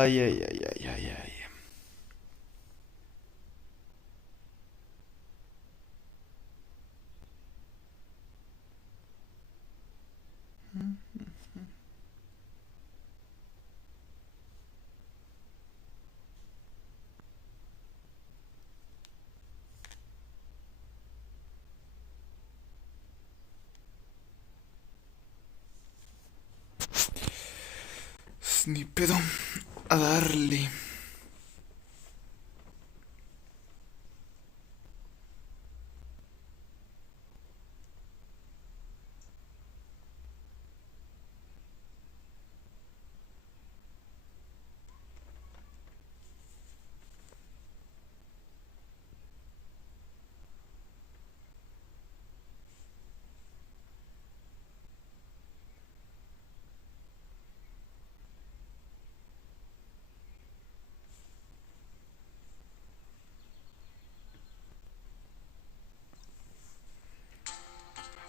Ay, ay, ay, ay, ay, ay. Ni pedo. A darle.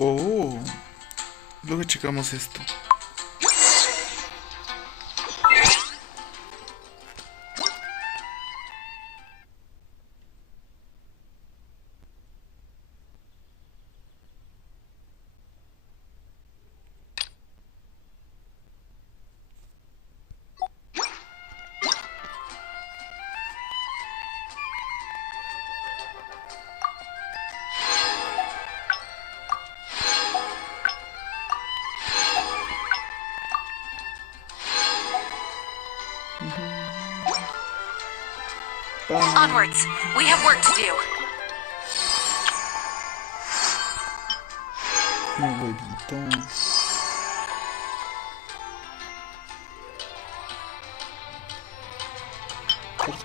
Oh, luego checamos esto. Onwards. We have work to do. No, huevito.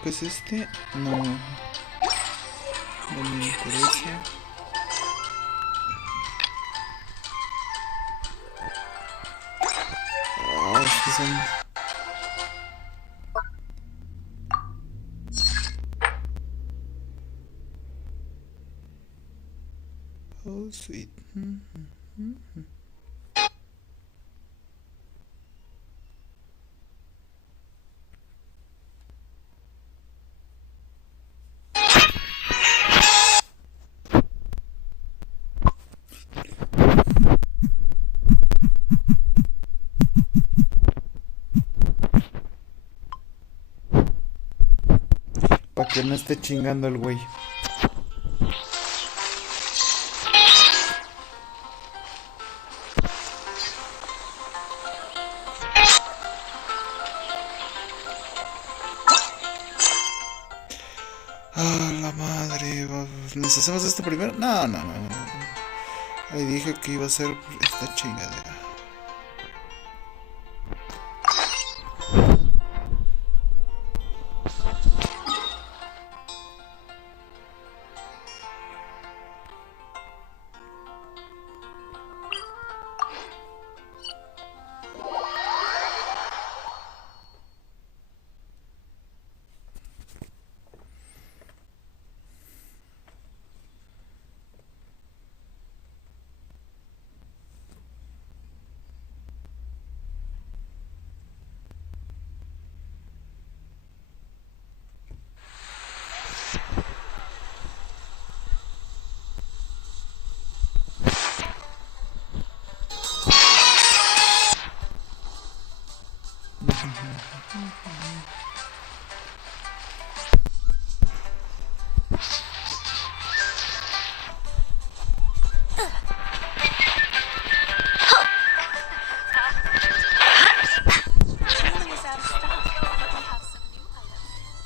¿Qué es este? No. No me interesa. Ah, es que son... Oh, sweet. Para que no esté chingando el güey. Ah, la madre. ¿Nos hacemos esto primero? No, no, no, no. Ahí dije que iba a ser esta chingadera.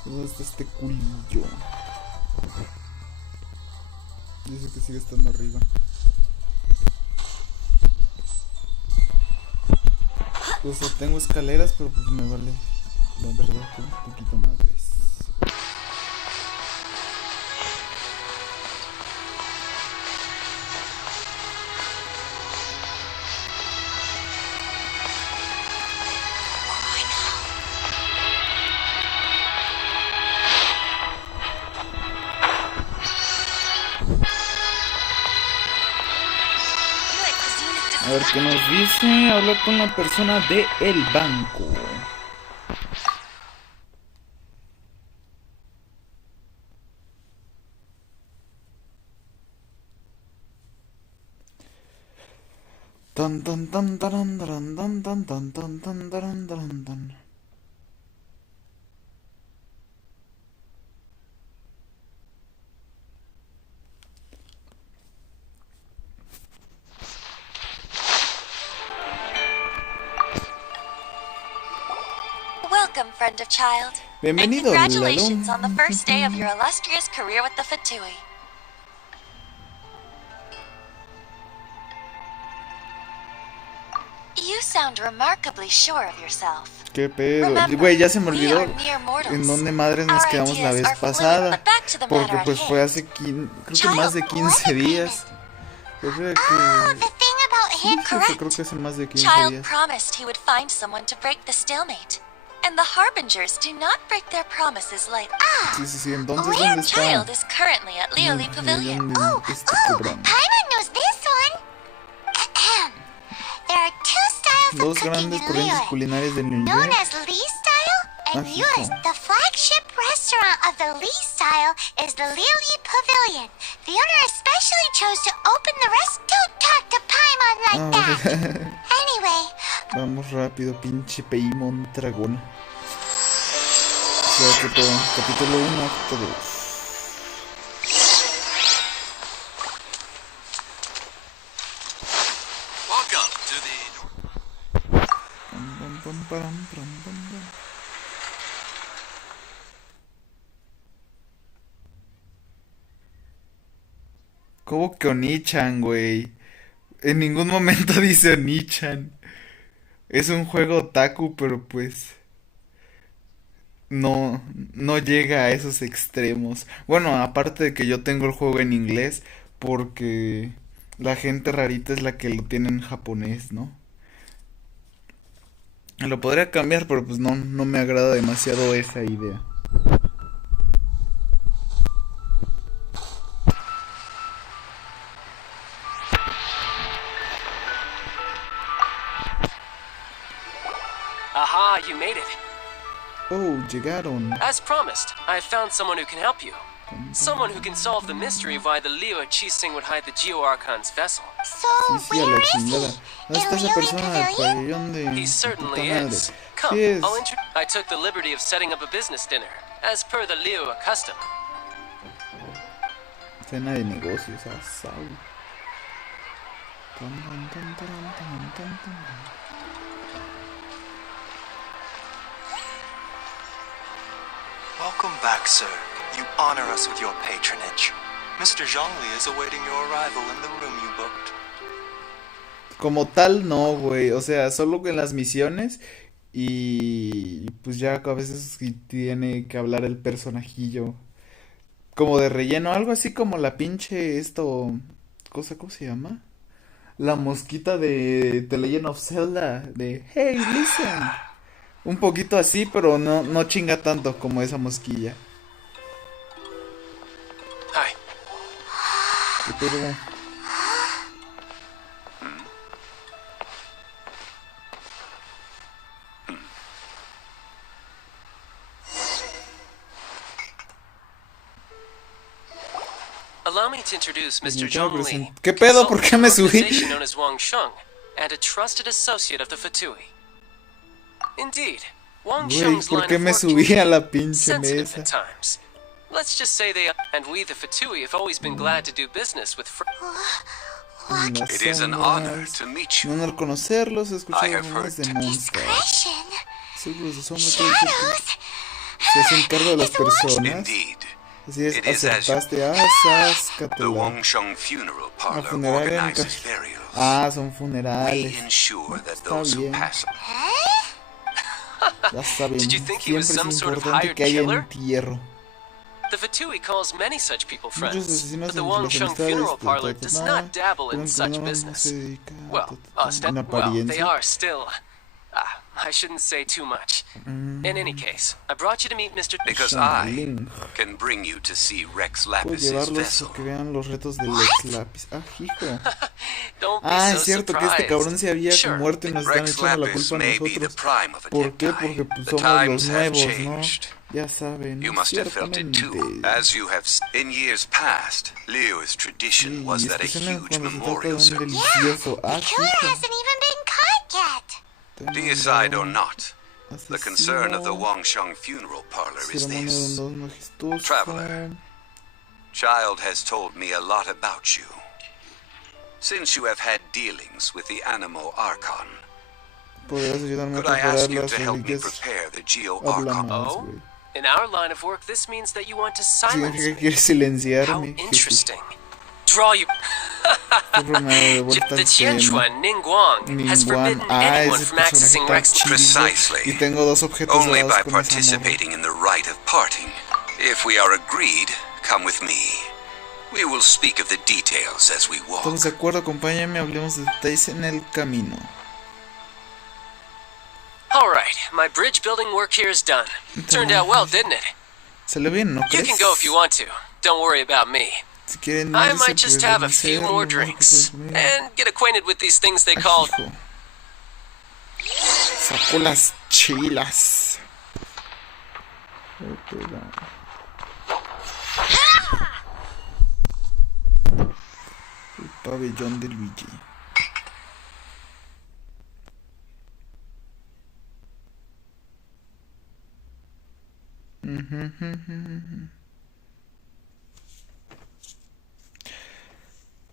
¿Dónde está este culillo? Dice que sigue estando arriba. O sea, tengo escaleras, pero pues me vale. La verdad, un poquito más, ¿ves? A ver qué nos dice. Hablar con una persona de el banco. Tan tan tan taran, taran, tan tan tan tan tan taran, taran, tan. Welcome, friend of child. And Bienvenido, congratulations Lalón. on the first day of your illustrious career with the Fatui. You sound remarkably sure of yourself. ¿Qué pedo? Remember, Güey, ya se me we olvidó are mere mortals. en dónde madres nos Our quedamos la ideas vez are fluid, pasada. but back to the Porque matter pues at fue hand. hace, creo que más de 15 días. Yo creo que... Oh, the thing about Sí, him, creo correct. que hace más de 15 Child días. promised he would find someone to break the stalemate. And the Harbingers do not break their promises lightly. Sí, sí, sí, entonces Where ¿dónde está? Child is currently at Leoli Pavilion. Cabrón. Paimon knows this one. There are two styles Dos of cooking grandes in corrientes Liyue, culinarias del known Niño. as Lee style, and Ah, Liyue, hijo. the flagship restaurant of the Lee style, is the Leoli Pavilion. The owner especially chose to open the Don't talk to Paimon like that. Anyway, Vamos rápido, pinche Paimon dragón. O sea que todo. Capítulo 1, acto 2. Welcome to the... Pam, pam, param, pam, pam, pam. ¿Cómo que Onichan, güey? En ningún momento dice Onichan. Es un juego otaku, pero pues no llega a esos extremos. Bueno, aparte de que yo tengo el juego en inglés, porque la gente rarita es la que lo tiene en japonés, ¿no? Lo podría cambiar, pero pues no me agrada demasiado esa idea. Aha, you made it. Oh, llegaron. As promised, I have found someone who can help you. Someone who can solve the mystery of why the Liyue Chising would hide the Geo-Archon's vessel. so Sí, a where la is he? chingada. ¿Dónde está esa Leoli persona del Pavilion? pabellón de He puta certainly madre? is. Come, Sí es. I took the liberty of setting up a business dinner, as per the Liyue custom. Cena de negocios, asado. Tan, tan, tan, taran, tan, tan, tan. Welcome back, sir. You honor us with your patronage. Mr. Zhongli is awaiting your arrival in the room you booked. Como tal, no, güey. O sea, solo en las misiones. Y pues ya a veces sí tiene que hablar el personajillo. Como de relleno, algo así como la pinche ¿cómo se llama? La mosquita de The Legend of Zelda. De Hey, listen. Un poquito así, pero no chinga tanto como esa mosquilla. Hi. ¿Qué pedo? Allow me to introduce Mr. Permítame Zhongli, present- ¿Qué pedo? ¿Por qué me subí? organization known as Wang Sheng, and a trusted associate of the Fatui. Indeed, Wang Güey, Sheng's ¿por line qué of me work subí can a be la pinche sensitive mesa? at times. Let's just say and we the Fatui have always been glad to do business with Las It is an honor sombras. to meet No you. al conocerlos he I escuchado have rumores de heard monstruos. Discretion. Seguros de sombra todo se hacen cargo de las personas. Indeed. Así es, It is as you- acertaste a The Sascatela. Wang Sheng Funeral Parlor funeraria en organizes ca- burials. Son We funerales. ensure that Está those who bien. pass Ya saben, Did you think he was siempre some es sort of importante hired que haya killer? entierro. The Fatui calls many such people Muchos friends, asesinos but the entre Wang las Sheng amistades Funeral de Parlor ta, ta, does ta, not dabble pero in que such no se business. dedica Well, ta, ta, ta, en well, they apariencia. are still. I shouldn't say too much. In any case, I brought you to meet Mr. because I Changeling. can bring you to see Rex Puedo Lapis's llevarlos vessel. a que vean los retos del ex lápiz. Hijo. Don't be Es so cierto que este surprised. cabrón se había Sure. muerto y nos están Rex echando la Lapis culpa a may be the nosotros. prime of a ¿Por qué? Neptai. Porque pues, The somos los times have nuevos, ¿no? changed. Ya saben, You must have felt it too, ciertamente. as you have in years past. Leo's tradition Sí, was that a especialmente huge cuando se trata de memorial un service. delicioso The killer hijo. hasn't even been caught yet. Deicide or not, the concern of the Asesino, Wangsheng funeral parlor is ceremonia de this. un majestuoso. Traveler. Child has told me a lot about you. Since you have had dealings with the Animo Archon, Podrías ayudarme a could I preparar ask you las to help me reliquias. prepare the Geo Habla Archon? más, Oh? güey. In our line of work, this means that you want to silence Significa que me. quieres How silenciarme. interesting. Draw you. Siempre me da de vuelta The el tema. Tianchuan Ningguang has Ningguang. forbidden Ah, anyone ese from personaje accessing tan Rex. chido. Precisely. Y tengo dos objetos Only dados by con esa morra. participating in the rite of parting. If we are agreed, come with me. We will speak of the details as we walk. Estamos de acuerdo, acompáñame, hablemos de detalles en el camino. Alright, my bridge building work here is done. Turned out well, didn't it? Sale bien, ¿no You crees? can go if you want to. Don't worry about me. Si quieren I irse, might just pueden have a few hacerlo, more no drinks pueden comer. and get acquainted with these things they call. Hijo. Sacó las chilas. El pabellón de Luigi.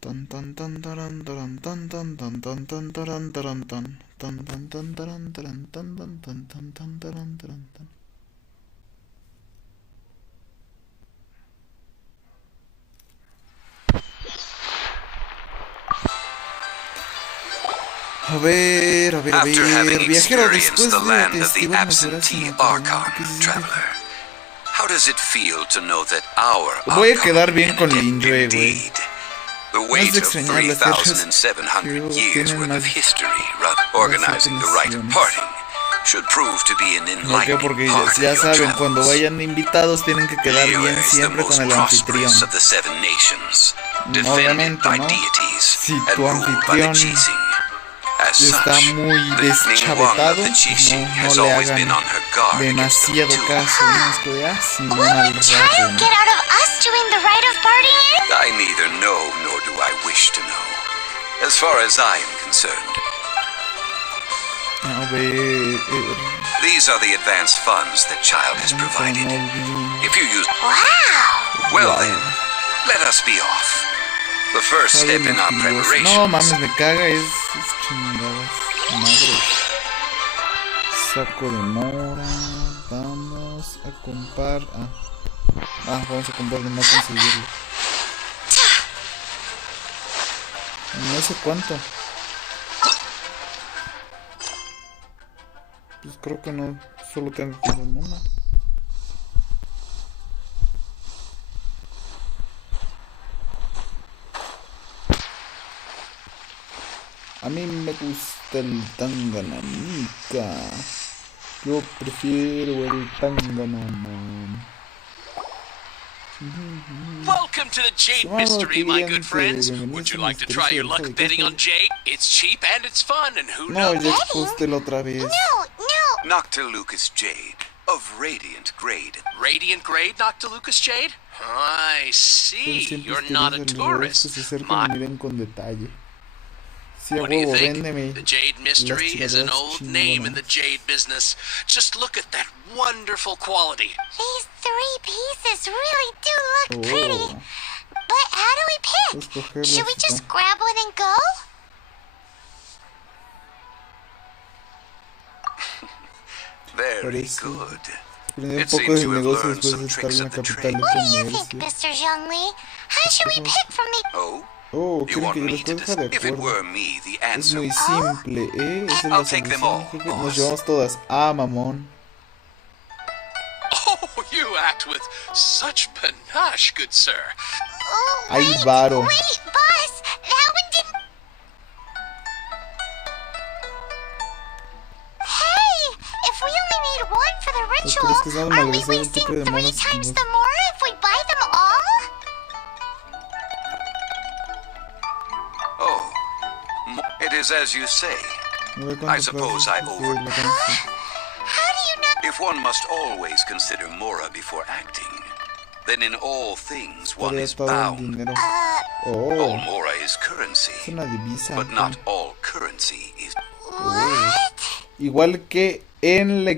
Tan tan tan taran taran tan tan tan tan tan taran taran tan tan tan tan taran taran tan tan tan tan tan taran taran tan. A ver, After having viajero, experienced después the de land of the atestiguar las absentee horas Archon, ¿qué se siente? traveler, how does it feel to know that our Voy a Archon quedar bien con did Linjue, güey. indeed? The No es weight de of extrañar las tierras 3,700 que years tienen worth más of history organizing the rite of definiciones. parting should prove to be an ¿Por qué? enlightening Porque part ya of your saben, cuando travels. vayan invitados tienen que quedar Liyue bien is the siempre most con el anfitrión. prosperous of the seven nations, defended Obviamente, by ¿no? deities Si and tu ruled by the anfitrión Genshing. As está such, muy the deschavetado, Ningguang of the Genshing no has le always hagan been on her guard against them demasiado too. caso, ¿no? Es que de, Simón What al would child rato, ¿no? get out of us doing the rite of partying? I neither know nor do I wish to know. As far as I am concerned, A ver, these are the advance funds that Child has provided. If you use... Wow! Well Wow. then, let us be off. The first step in our no preparations... mames, me caga, es chingadas madres. Saco de mora, vamos a comprar, vamos a comprar de más conseguirlo. No sé cuánto. Pues creo que no, solo tengo que comprar una. A mí me gusta el tangananica. Yo prefiero el tanganana. Welcome to the Jade Estimado Mystery, my cliente, good friends. bienvenidos Would you al like to try your misterioso luck de betting on Casper. Jade? It's cheap and it's fun, and who No, knows? ya expustélo otra vez. No! Noctilucus Jade, of Radiant Grade. Radiant Grade, Noctilucus Jade? I Pero see. siempre You're not a ustedes los huevos que tourist. se acerquen My- y miren con detalle. Sí, a What do you huevo, think? véndeme. The Jade Mystery is an chingaderas old name in the chingonas. Jade business. Just look at that wonderful quality. These 3 pieces really do look pretty. Oh, But how do we pick? escogerlas Should we y just tal. grab one and go? Very Parece- good. Aprendí un It poco seems de you have negocio learned después some de estar tricks en la of the capital trade. de What do you think, comercio. Mr. Zhongli? How should we pick from the... Oh, Oh, you quieren want que yo me les to coja de If it acuerdo. were me, the Es answer... muy simple, Esa es la I'll take them all, solución, jefe. Nos boss. llevamos todas. Mamón. Oh, you act with such panache, good sir. Oh, Ay, wait, varo. wait, boss! That one didn't... Hey! If we only need one for the ritual, crees que estamos are we malgastando un wasting tipo de 3 monos times como- the more if we buy them all? Oh, it is as you say. No ve I cuánto suppose pasa I después over- de la canción. How do you know? If If one must always consider Mora before acting, then in all things one Estaría is todo en bound. dinero. All Oh, Mora is currency, es una divisa. but not all currency is. What? Igual que en la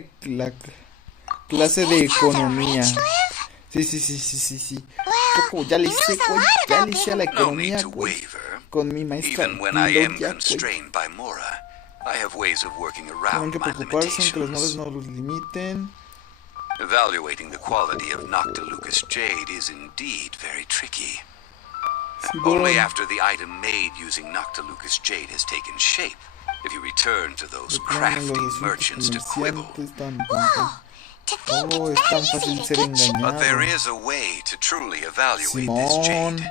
clase de Is this how the economía. rich live? Sí. Well, Como ya le he hice, knows a güey. lot Ya about le hice a la being... No need economía, to güey. waver. Con mi maestra. Even when I am Piloya, güey. constrained by Mora, I have ways of working Tienen around que my preocuparse en que los limitations. modos no los limiten. Evaluating the quality of Noctilucus jade is indeed very tricky. Simón. Only after the item made using Noctilucus jade has taken shape, if you return to those Reclaman crafty los merchants to asuntos quibble. comerciantes tan Whoa! To think Oh, it's es tan that fácil easy ser to get But there engañado. is a way to truly evaluate this Simón. jade.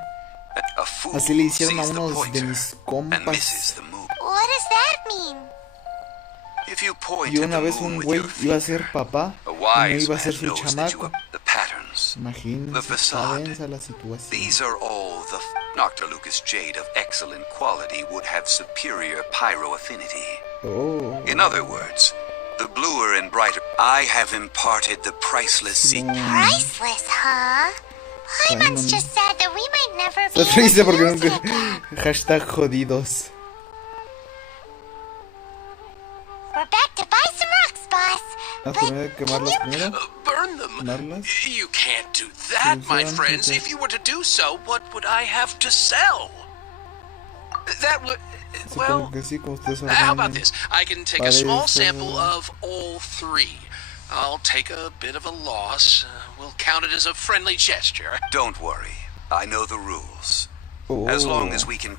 A fool Así le hicieron a sees the unos de pointer mis and misses compas. the move. What does that mean? If you point Y at una the vez moon un with güey your iba a finger, ser papá a y no wise iba a ser man su knows that you chamaco. have the patterns, the Imagínense, está facade. densa la situación. These are all the Noctilucus jade of excellent quality would have superior pyro affinity. Oh, In other words, the bluer and brighter. I have imparted the priceless secret. Priceless, huh? Paimon's Paimon. just sad that we might never be está triste able porque to use nunca. it again. Hashtag jodidos. We're back to buy some rocks, boss. Ah, But primero quemarlas primero. Burn them? Quemarlas. You can't do that, my Funcionan, friends. okay. If you were to do so, what would I have to sell? That would... Well, Supongo que sí, como ustedes how about ordenen. this? I can take a small sample of all three. I'll take a bit of a loss. We'll count it as a friendly gesture. Don't worry, I know the rules. Oh. As long as we can.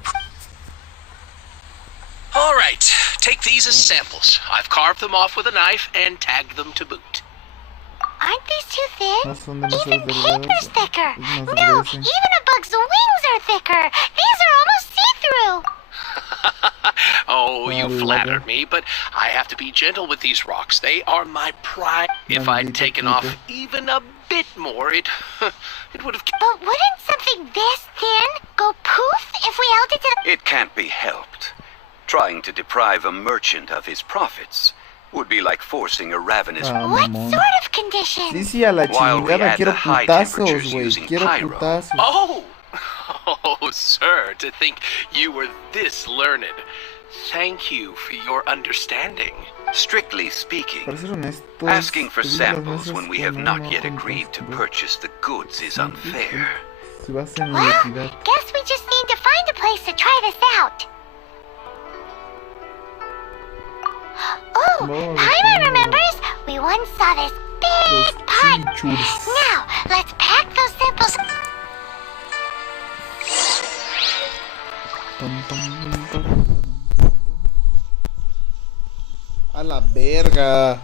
All right, take these as samples. I've carved them off with a knife and tagged them to boot. aren't these too thin? Ah, son demasiado Even paper's delgadas. thicker. Es más No, grueso. even a bug's wings are thicker. These are almost see-through. Oh, you Vale, flattered vale. me, but I have to be gentle with these rocks. They are my pride. If I'd Maldito taken Peter. off even a bit more, it would have... But wouldn't something this thin go poof if we held it to the... It can't be helped. Trying to deprive a merchant of his profits would be like forcing a ravenous. Ah, What mamón. sort of condition? Sí, sí, a la While we chingada. add Quiero the high putazos, temperatures güey. using Quiero pyro. putazos. Oh! Oh, sir, to think you were this learned. Thank you for your understanding. Strictly speaking, Para ser honestos, asking for pedir las samples mesas when we que have no not yet con agreed to construir. purchase the goods is unfair. Se basa en la Well, equidad. guess we just need to find a place to try this out. Oh, No, Paimon no. remembers we once saw this Los big pot. chinchurs. Now, let's pack those samples. Pam, pam, pam, pam, pam. A la verga.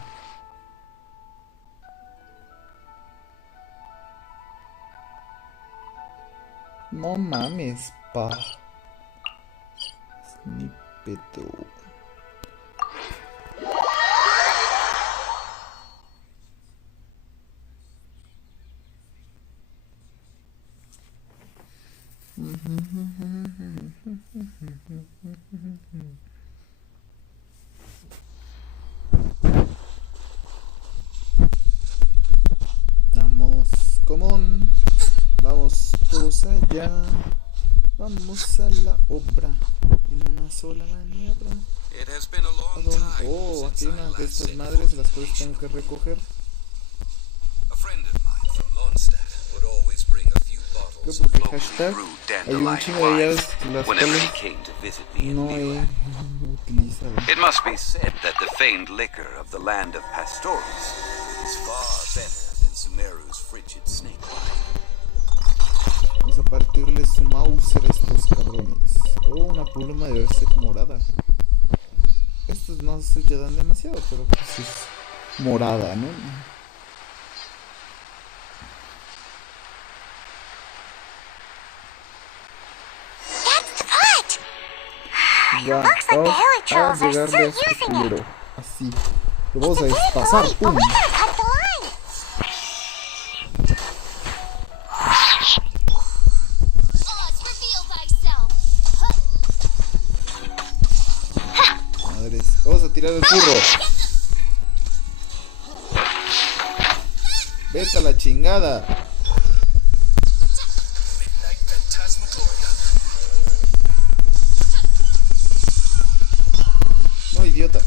No mames, pa. Snipeto. Vamos, común. Vamos todos allá. Vamos a la obra. En una sola maniobra. It has been a ¿A long dónde? time Oh, aquí since hay I unas de last estas set madres, foot las in cuales tengo que recoger. A friend of mine from Mondstadt would always bring a few bottles of Porque locally hashtag brewed hay un dandelion chingo de wine ellas las whenever he cuales came to visit me in no he Lille. utilizado. It must be said that the famed liquor of the land of Pastores is far better than Sumeru's frigid snake wine. Vamos a partirles su Mauser a estos cabrones. Oh, una pluma de verse morada. Estos no se ya dan demasiado, pero pues es morada, ¿no? That's the pot. Ya, looks like the hilly trolls are llegarle still a este using it. culero. Así. Lo vamos a Big despasar, boy, but pum. we gotta cut the line. Oz, reveal thyself. Madres. Vamos a tirar el burro. Vete a la chingada. No, idiota.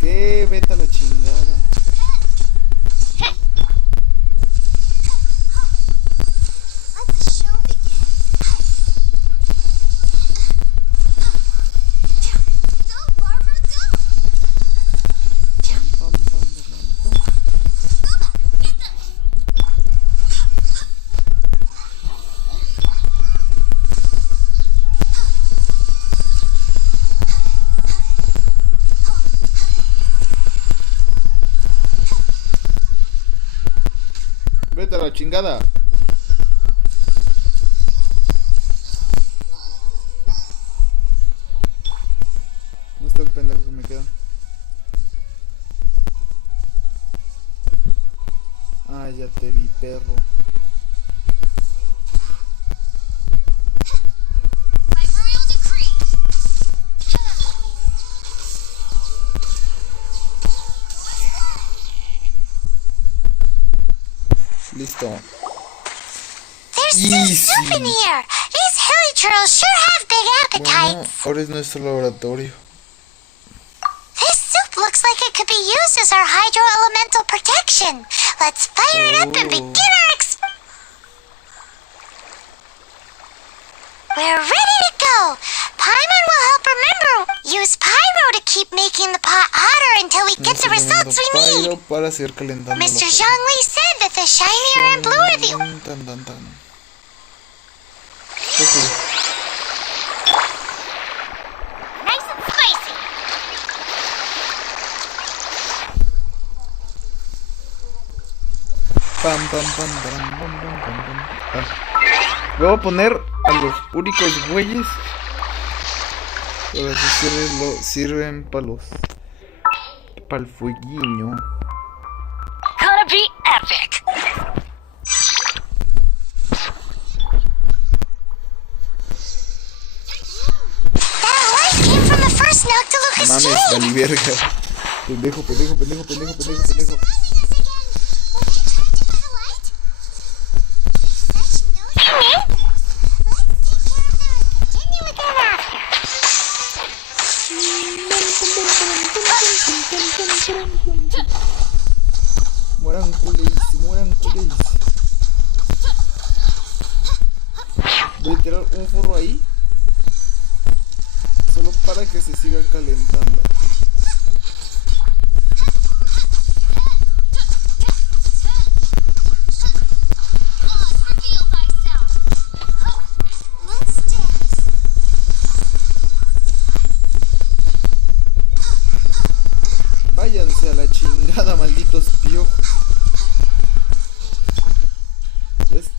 ¿Qué? Vete a la chingada. Vete a la chingada. ¿Dónde está el pendejo que me queda? Ah, ya te vi, perro. Listo. There's soup in here. These hilly turtles sure have big appetites. Bueno, ahora es nuestro laboratorio. This soup looks like it could be used as our hydro-elemental protection. Let's fire it up and begin our We're ready to go. Paimon will help remember. Use pyro to keep making the pot hotter until we get the results we need. Para seguir calentando. Mr. Zhongli said that the shinier and bluer the... Okay. Nice and spicy. Pam, pam, pam, pam, pam, pam, pam, pam. Ah. Voy a poner a los únicos güeyes. Ahora sí sirven para los... para el fueguiño. Gonna be epic. That light came from the first Noctilucous Mames, chain. vale verga. Pendejo. Mueran culéis. Voy a tirar un forro ahí. Solo para que se siga calentando. Váyanse a la chingada, malditos piojos.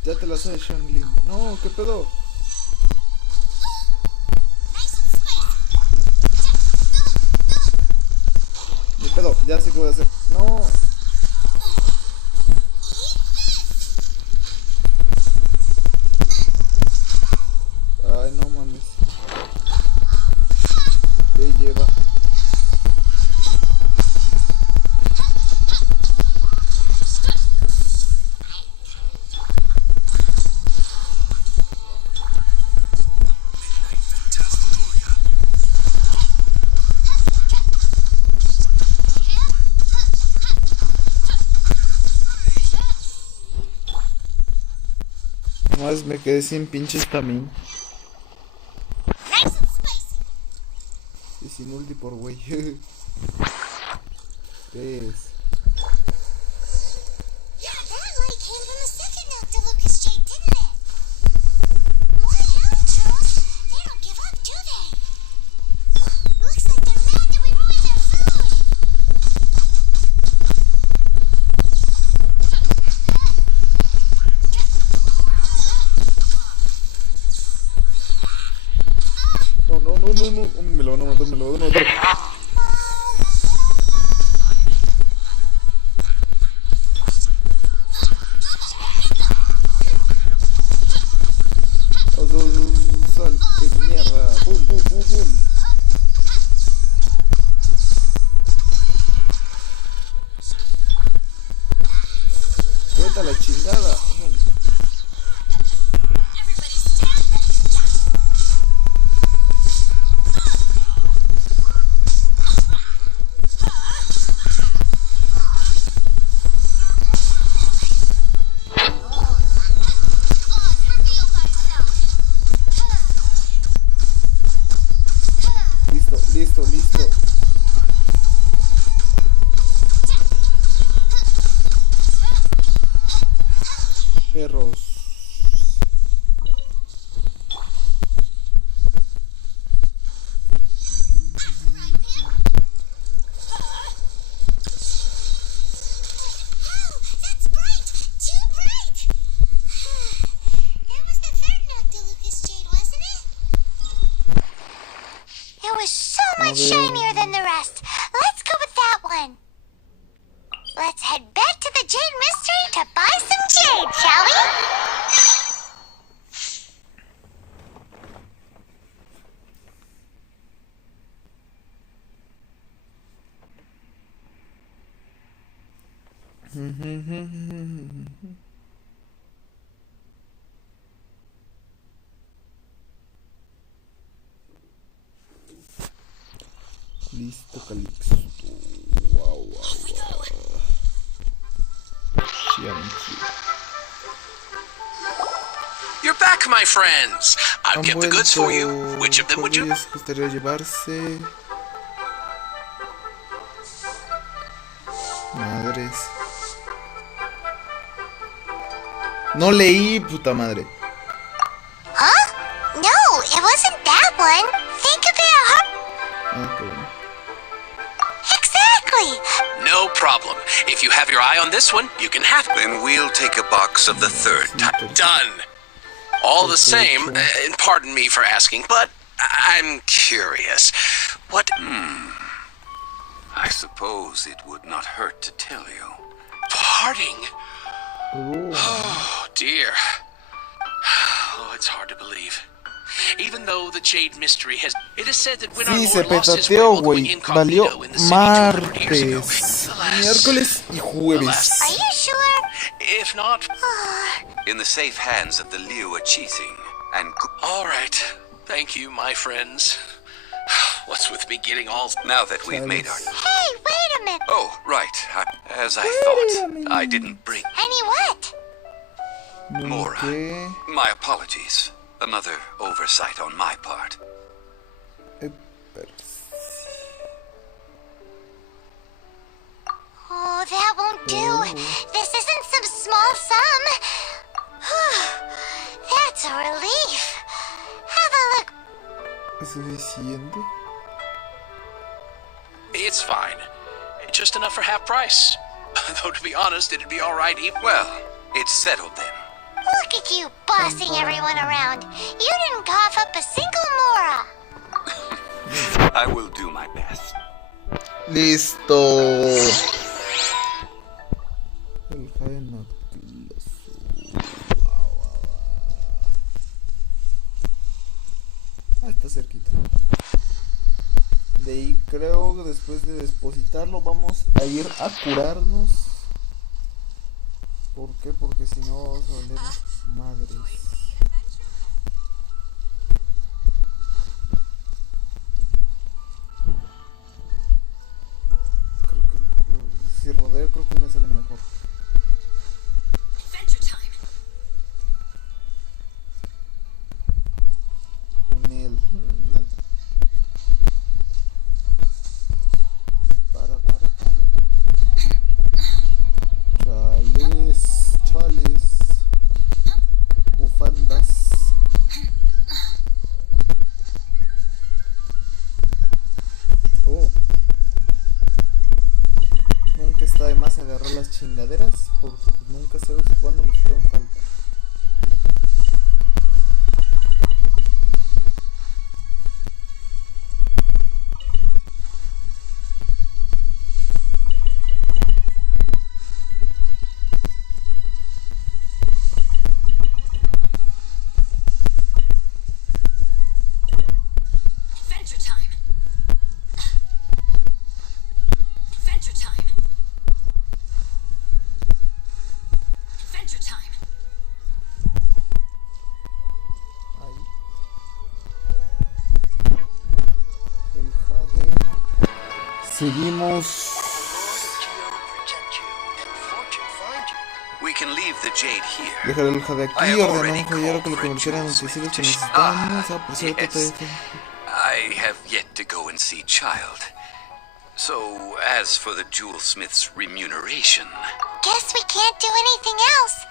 Ya te la sabes, Shangling. No, ¿qué pedo? ¿Qué pedo? Ya sé qué voy a hacer. No. Ay, no mames. Te lleva. Más me quedé sin pinches también. Y sin ulti por güey. 3. No, me lo van a matar. Salte, mierda. Boom. much shinier than the rest. Let's go with that one. Let's head back to the Jade Mystery to buy some jade, shall we? Listo, Calixto. Wow, wow, wow. You're back, my friends. I've kept the goods for you. Which of them would you? Gustaría llevarse. Madres. No leí, puta madre. Huh? No, it wasn't that one. Think of it Ah, qué bueno. exactly. No problem. If you have your eye on this one, you can have it. Then we'll take a box of the third type. Done. All the same, and pardon me for asking, but I'm curious. What? I suppose it would not hurt to tell you. Parting? Oh. Oh, dear. Oh, it's hard to believe. Even though the Jade Mystery has... It is said that when Sí, our se Lord lost his way petateó, while going güey. incognito Valió in the city 200 years ago. martes, Alas. miércoles y jueves. Are you sure? If not... In the safe hands of the Liu Cheating and... All right. Thank you, my friends. What's with me getting all... Now that we've made our... Hey, wait a minute. Oh, right. As I thought, I didn't bring Any what? Mora. ¿Qué? My apologies. Another oversight on my part. Oh, that won't do. This isn't some small sum. That's a relief. Have a look. ¿Es suficiente? It's fine. Just enough for half price. Though, to be honest, it'd be all right even... Well, it's settled then. Look at you bossing everyone around. You didn't cough up a single mora. I will do my best. Listo. El Jade Nautilus. Ah, está cerquita. De ahí creo que después de depositarlo vamos a ir a curarnos. ¿Por qué? Porque si no vamos a valer madres. Creo que si rodeo creo que me sale mejor. Con el... Chales, bufandas. Oh. Nunca está de más agarrar las chingaderas porque pues, nunca sabes cuándo nos pueden faltar. Seguimos. We can leave the jade here. Dejar el jade aquí, ordenar un joyero que le convirtiera en los utensilios que necesitamos. Ah, por cierto, Yes. I have yet to go and see Child. So, as for the jewelsmith's remuneration... Guess we can't do anything else.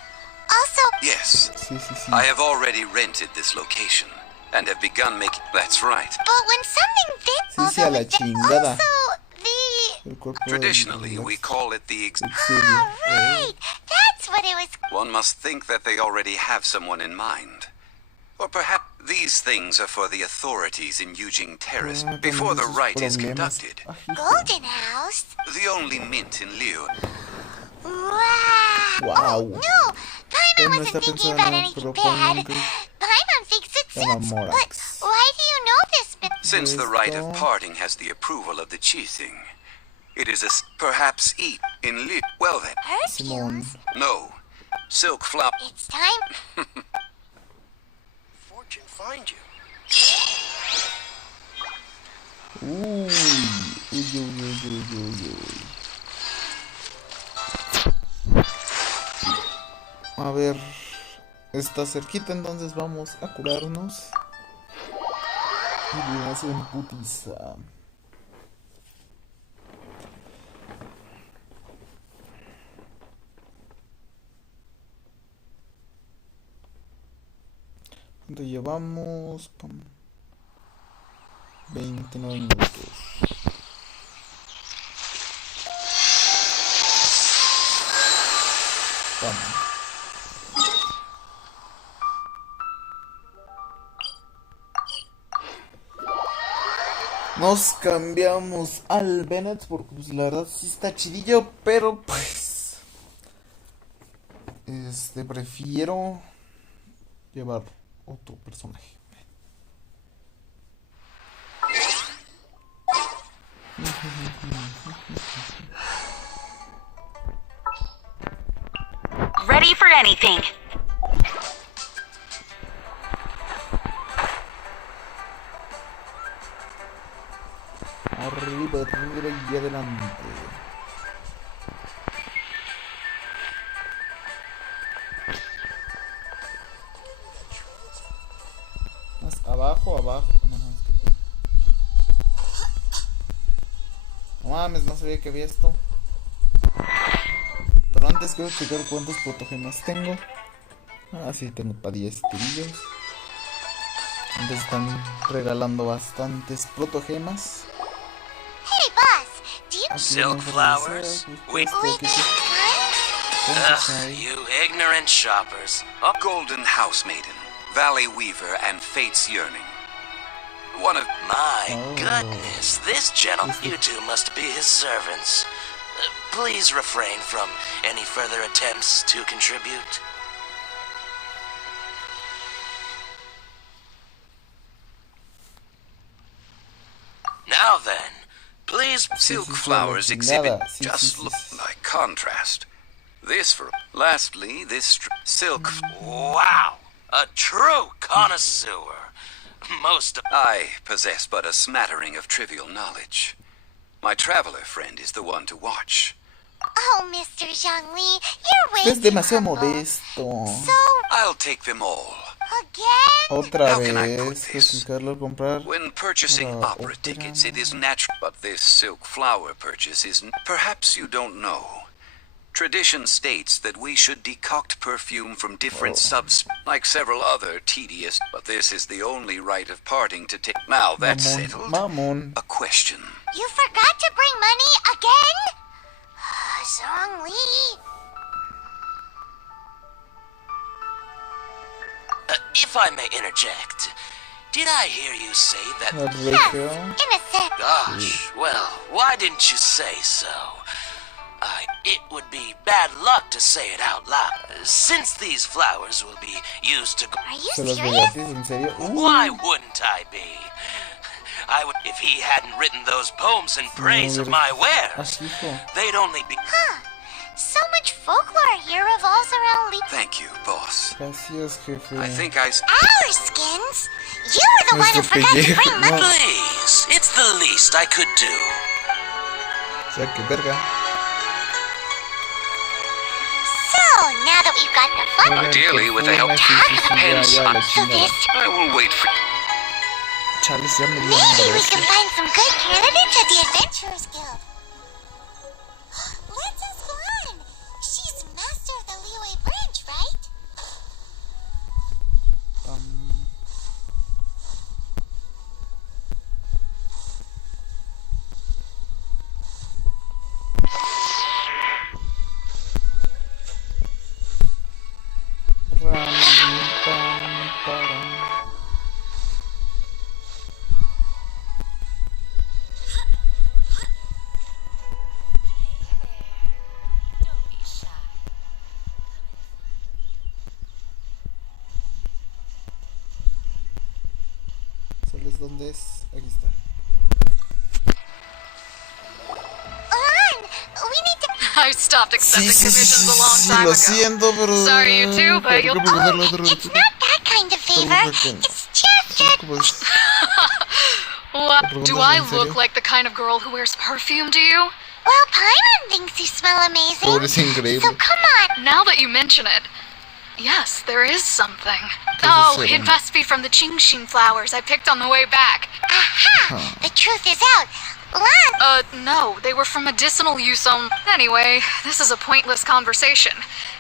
Also... Yes. Sí, sí, sí. I have already rented this location and have begun making... That's right. But when something fits... Sí, sí, a la chingada. Also, El cuerpo Traditionally, del- we call it the... Ah, right. That's what it was... One must think that they already have someone in mind. Or perhaps these These things are for the authorities in Eugene Terrace before the rite is conducted. Golden House? The only mint in Liu. Wow. Wow. Oh, no. Paimon No wasn't está thinking pensando about en anything Paimon, bad. creo. Paimon thinks it's sense. But Enamorax. why do you know this? Since the rite of parting has the approval of the Qixing, it is perhaps eat in Liu. Well then. Simón. No. Silk flower. It's time. Fortune find you. Uy, uy, uy, uy, uy, uy. A ver, está cerquita, entonces vamos a curarnos. Y vamos en putiza. ¿Cuánto llevamos? 29 minutos. Vamos. Nos cambiamos al Bennett porque pues la verdad sí está chidillo, pero pues prefiero llevar otro personaje. Ready for anything. Arriba, arriba y adelante. Más abajo, abajo. No, es que... No mames, no sabía que había esto. Pero antes quiero checar cuántos protogemas tengo. Ah, sí, tengo para 10 tirillos. Antes están regalando bastantes protogemas. Hey, boss. Do you... Silk flowers? Wait, Ugh, you ignorant shoppers. Oh, Golden House Maiden, Valley Weaver, and Fate's Yearning. One of my goodness, this gentleman. You two must be his servants. Please refrain from any further attempts to contribute. Now then, please. Silk flowers exhibit just look like contrast. This for lastly, this silk. Wow, a true connoisseur. Most of I possess but a smattering of trivial knowledge. My traveler friend is the one to watch. Oh, Mr. Zhongli, you're way Es too demasiado humble. modesto. So, I'll take them all. again? Otra How can I put vez, this? justificarlo al comprar. When purchasing Para opera ópera. tickets, it is natural. But this silk flower purchase is. Perhaps you don't know. Tradition states that we should decoct perfume from different subs, like several other tedious. But this is the only rite of parting to take. Now that's settled. Mamón. A question. You forgot to bring money again? Zhongli. If I may interject, did I hear you say that? Arregio. In a sec. Gosh, well, why didn't you say so? It would be bad luck to say it out loud, since these flowers will be used to. Are you ¿Se los de serious? gratis? ¿En serio? Why wouldn't I be? I would if he hadn't written those poems in praise of my wares. Así fue. They'd only be. Huh. So much folklore here revolves around Thank you, boss. Gracias, jefe. I think our skins. You were the one who Nuestro forgot to pellejo. bring money. Please, it's the least I could do. O sea, que verga. So, now that we've gotten a fun, Ideally, with the help Sí, sí, sí, Hence, ya, la so chingada. this, I will wait for. Chales, ya me dio maybe hambre we esto. can find some good candidates at the Adventurers Guild. Let's ask Lan. She's master of the Liyue branch, right? Miércoles, ¿dónde es? Aquí está. I stopped accepting commissions a long Sí, time lo ago. siento, pero... Sorry, you too, but you'll... It's not that kind of favor. It's just that... What? Do I look like the kind of girl who wears perfume to you? Well, Paimon thinks you smell amazing. Es increíble. So come on. Now that you mention it, yes, there is something. Oh, it must be from the Genshing flowers I picked on the way back. Aha! The truth is out. Lan! No, they were for medicinal use only. Anyway, this is a pointless conversation.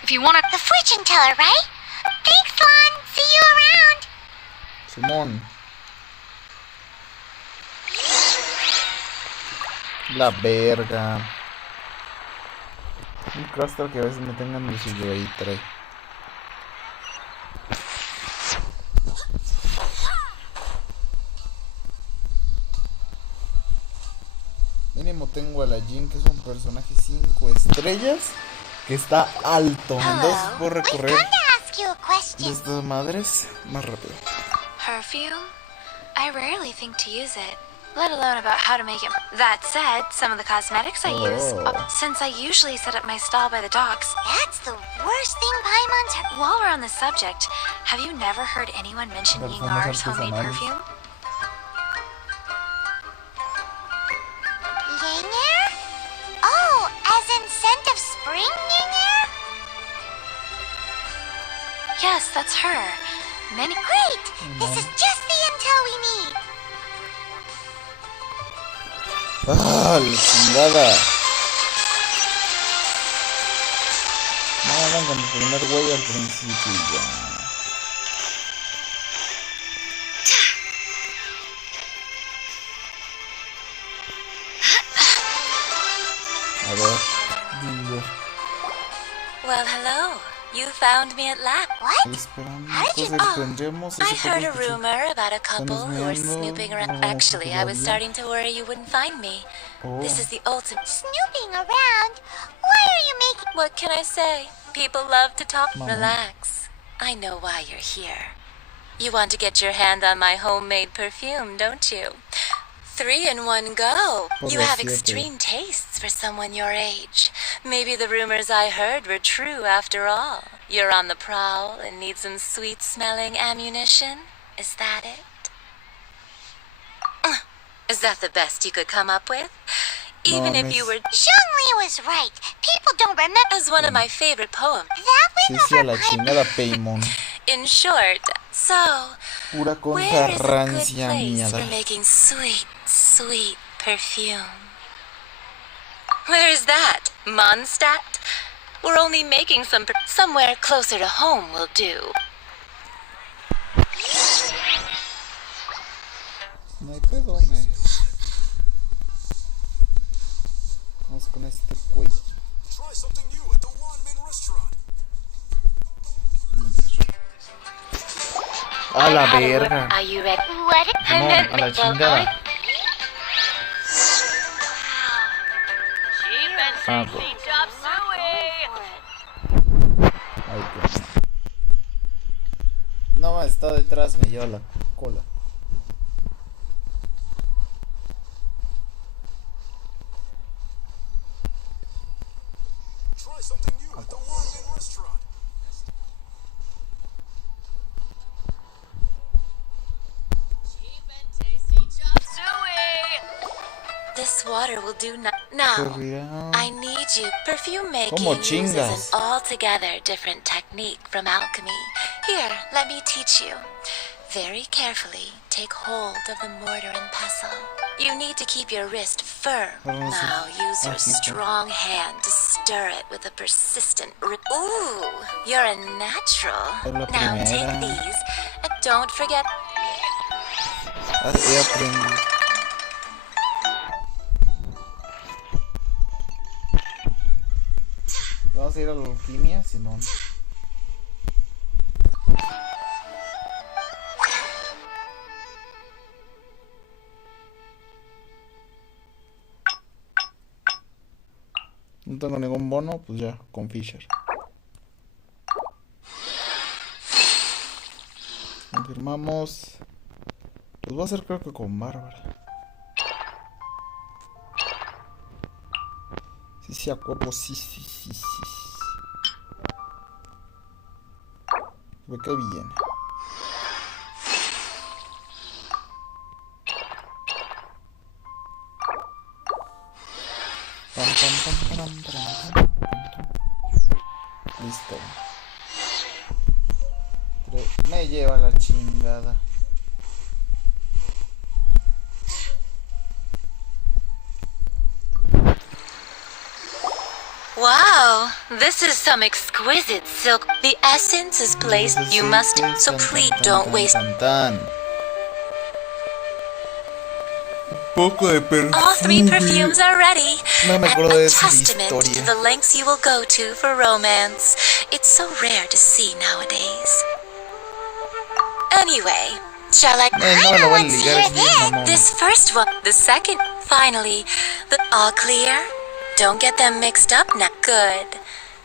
If you want to... The fortune teller, right? Thanks, Lan. See you around. Simón. La verga. Un caster que a veces me tengan mi sitio ahí trae. Mínimo tengo a la Jin, que es un personaje 5 estrellas, que está alto. Entonces puedo recorrer de estas madres más rápido. Perfume? I rarely think to use it, let alone about how to make it. That said, some of the cosmetics I use, since I usually set up my stall by the docks. That's the worst thing Paimon's heard. While we're on the subject, have you never heard anyone mention Yingar's homemade perfume? Yinger? Oh, as in scent of spring, Yinger? Yes, that's her. Many. Great! This is just the intel we need. ¡Ah, la chingada! No hagan con el primer güey al principio ya. A ver. Well, hello. You found me at last. What? How did you... I heard a rumor about a couple who were snooping around. Actually, I was starting to worry you wouldn't find me. This is the ultimate... Snooping around? Why are you making... What can I say? People love to talk. Relax. I know why you're here. You want to get your hand on my homemade perfume, don't you? 3 in one go. You have extreme tastes for someone your age. Maybe the rumors I heard were true after all. You're on the prowl and need some sweet-smelling ammunition? Is that it? Is that the best you could come up with? Even if you were... Zhongli was right. People don't remember... As one of my favorite poems. That was Paimon. In short, so... Pura where is a good rancia place mierda. for making sweet, sweet perfume? Where is that? Mondstadt? We're only making some... somewhere closer to home will do. No hay pedo, me. Vamos con este güey. A la verga. Are you ready? No, a la chingada. Ah, pues. Ay, qué... No, está detrás, me lleva la cola. This water will do now. I need you. Perfume making uses an altogether different technique from alchemy. Here, let me teach you. Very carefully, take hold of the mortar and pestle. You need to keep your wrist firm. Now use your strong hand to stir it with a persistent... Ooh, you're a natural. Now take these, and don't forget... Vamos a ir a la alquimia, Simón. No tengo ningún bono, pues ya, con Fisher. Confirmamos Pues voy a hacer creo que con Bárbara. Sí, a huevo, sí. Me cae bien. Listo. Me lleva la chingada. Wow, this is some exquisite silk. The essence is placed. You must, so please don't waste. Poco de perfume. All 3 perfumes are ready. No me acuerdo de A esa testament historia. to the lengths you will go to for romance. It's so rare to see nowadays. Anyway, shall I? No lo voy a ligar, es bien mamón. This first one, the second, finally, the all clear. Don't get them mixed up now. Good.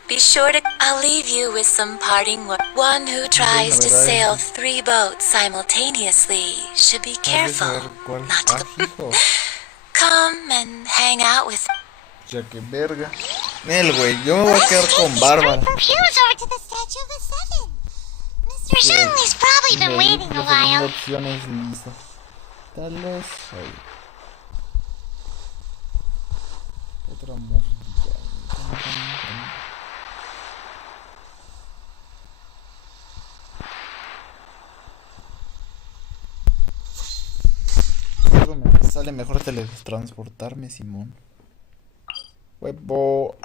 Be sure to. I'll leave you with some parting words. One who tries to sail 3 boats simultaneously should be careful not to go. Come and hang out with. Ya que verga. Nel, güey, yo me voy a quedar con Bárbara. Perfumes over to the statue of the seven. Mr. Zhongli's probably been waiting a while. Opciones listo. Tal vez. Otra morrilla. Me sale mejor teletransportarme, Simón. Huevo.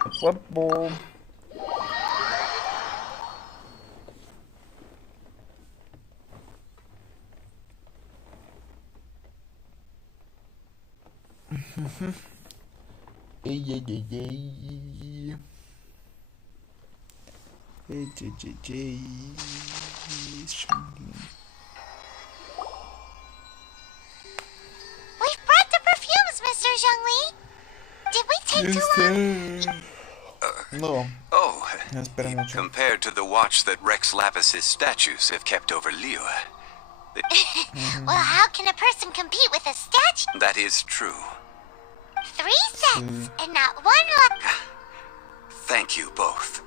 We've brought the perfumes, Mr. Zhongli. Did we take too long? No. Oh, Espera mucho. compared to the watch that Rex Lapis's statues have kept over Liyue. Well, how can a person compete with a statue? That is true. 3 sets and not 1 lot. Thank you both.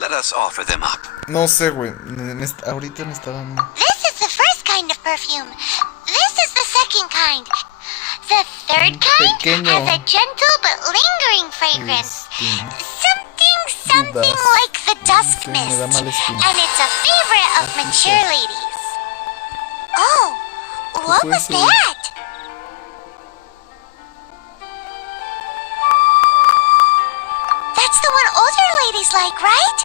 Let us offer them up. No sé, güey. Ahorita me está dando. This is the first kind of perfume. This is the second kind. The third kind Pequeño. has a gentle but lingering fragrance. Something like the dusk me mist. da mala espina. And it's a favorite of mature ladies. Oh, what was that? That's the one older ladies like, right?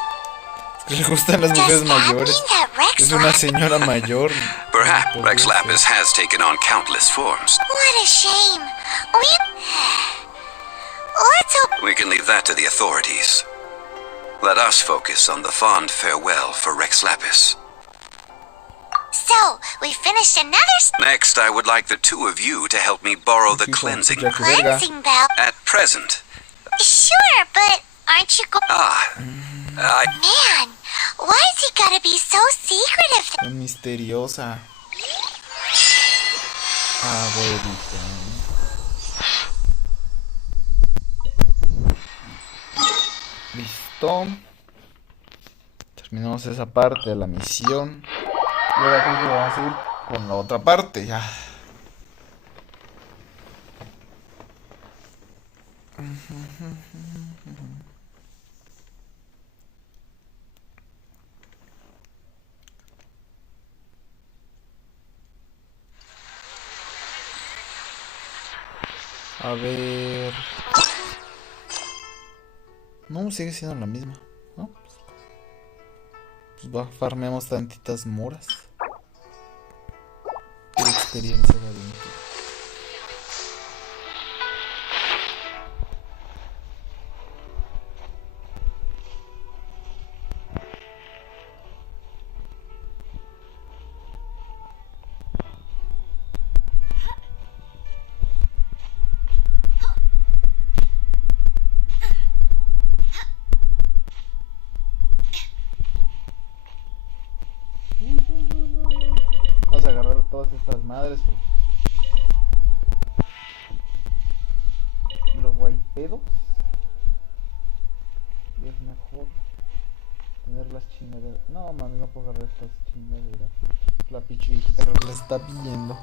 Le gustan las mujeres Does that mayores. mean that Rex Es una señora mayor. Perhaps Rex Lapis has taken on countless forms. What a shame. Let's hope. We can leave that to the authorities. Let us focus on the fond farewell for Rex Lapis. So, we finished another Next, I would like the 2 of you to help me borrow the cleansing. cleansing bell. At present. Sure, but aren't you going? I... Man, why is he gotta be so secretive? Es misteriosa. Abuelita. Listo. Terminamos esa parte de la misión. Y ahora creo que vamos a seguir con la otra parte ya. A ver. No, sigue siendo la misma, ¿no? Pues farmeamos tantitas moras. Pura experiencia de aventura. todas estas madres. Luego hay pedos. Y es mejor tener las chingaderas. No, mami, no puedo agarrar estas chingaderas. La pinche viejita creo que la está viendo.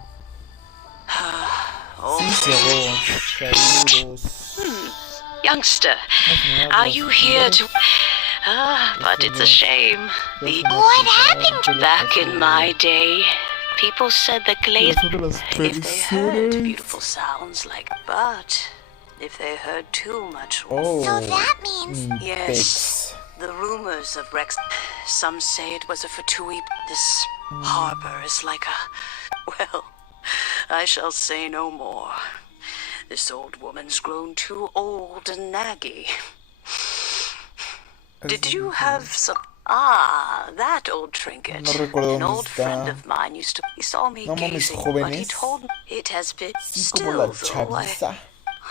Sí, saludos. Youngster, are you here to... but it's a shame. What happened? Back in my day, people said the glaze... If they heard beautiful sounds like... But if they heard too much... So that means... Yes, the rumors of Rex... Some say it was a fatui. This harbor is like a... Well, I shall say no more. This old woman's grown too old and naggy. Did you have some... Ah, that old trinket. No recuerdo An dónde old está. friend of mine used to... He saw me No mames, gazing, but he jóvenes. told me it has been... Sí, como la Still, though, chaviza.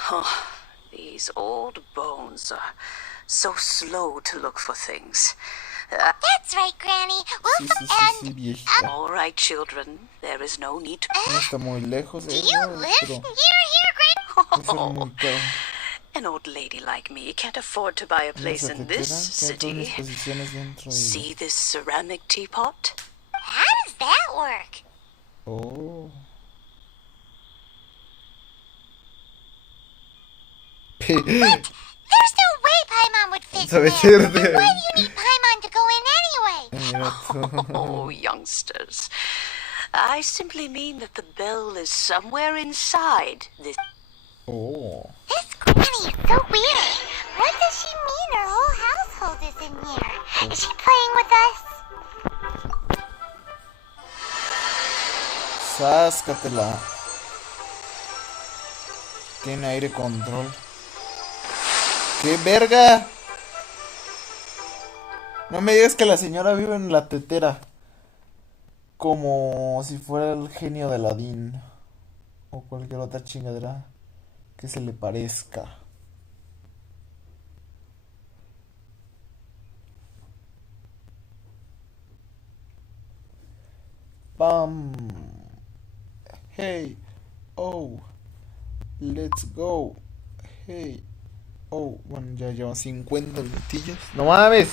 Oh, these old bones are so slow to look for things. That's right, Granny. Sí, sí, sí, sí, viejita. All right, children. There is no need to... No está muy lejos, Do you live pero here, Granny? es muy caro. An old lady like me can't afford to buy a place Una in this cafetera que hay todas mis city. posiciones dentro de ella. See this ceramic teapot? How does that work? Oh. There's no way Paimon would fit Sabe there. ser de- Why do you need Paimon to go in anyway? Mira tú. Oh, youngsters. I simply mean that the bell is somewhere inside this. Oh. This Granny is so weird. What does she mean her whole household is in here? Is she playing with us? Sáscatela. Tiene aire control. ¡Qué verga! No me digas que la señora vive en la tetera. Como si fuera el genio de Aladín. O cualquier otra chingadera que se le parezca. Pam. Hey. Oh. Let's go. Hey. Oh, bueno, ya llevan 50 minutillos. ¡No mames!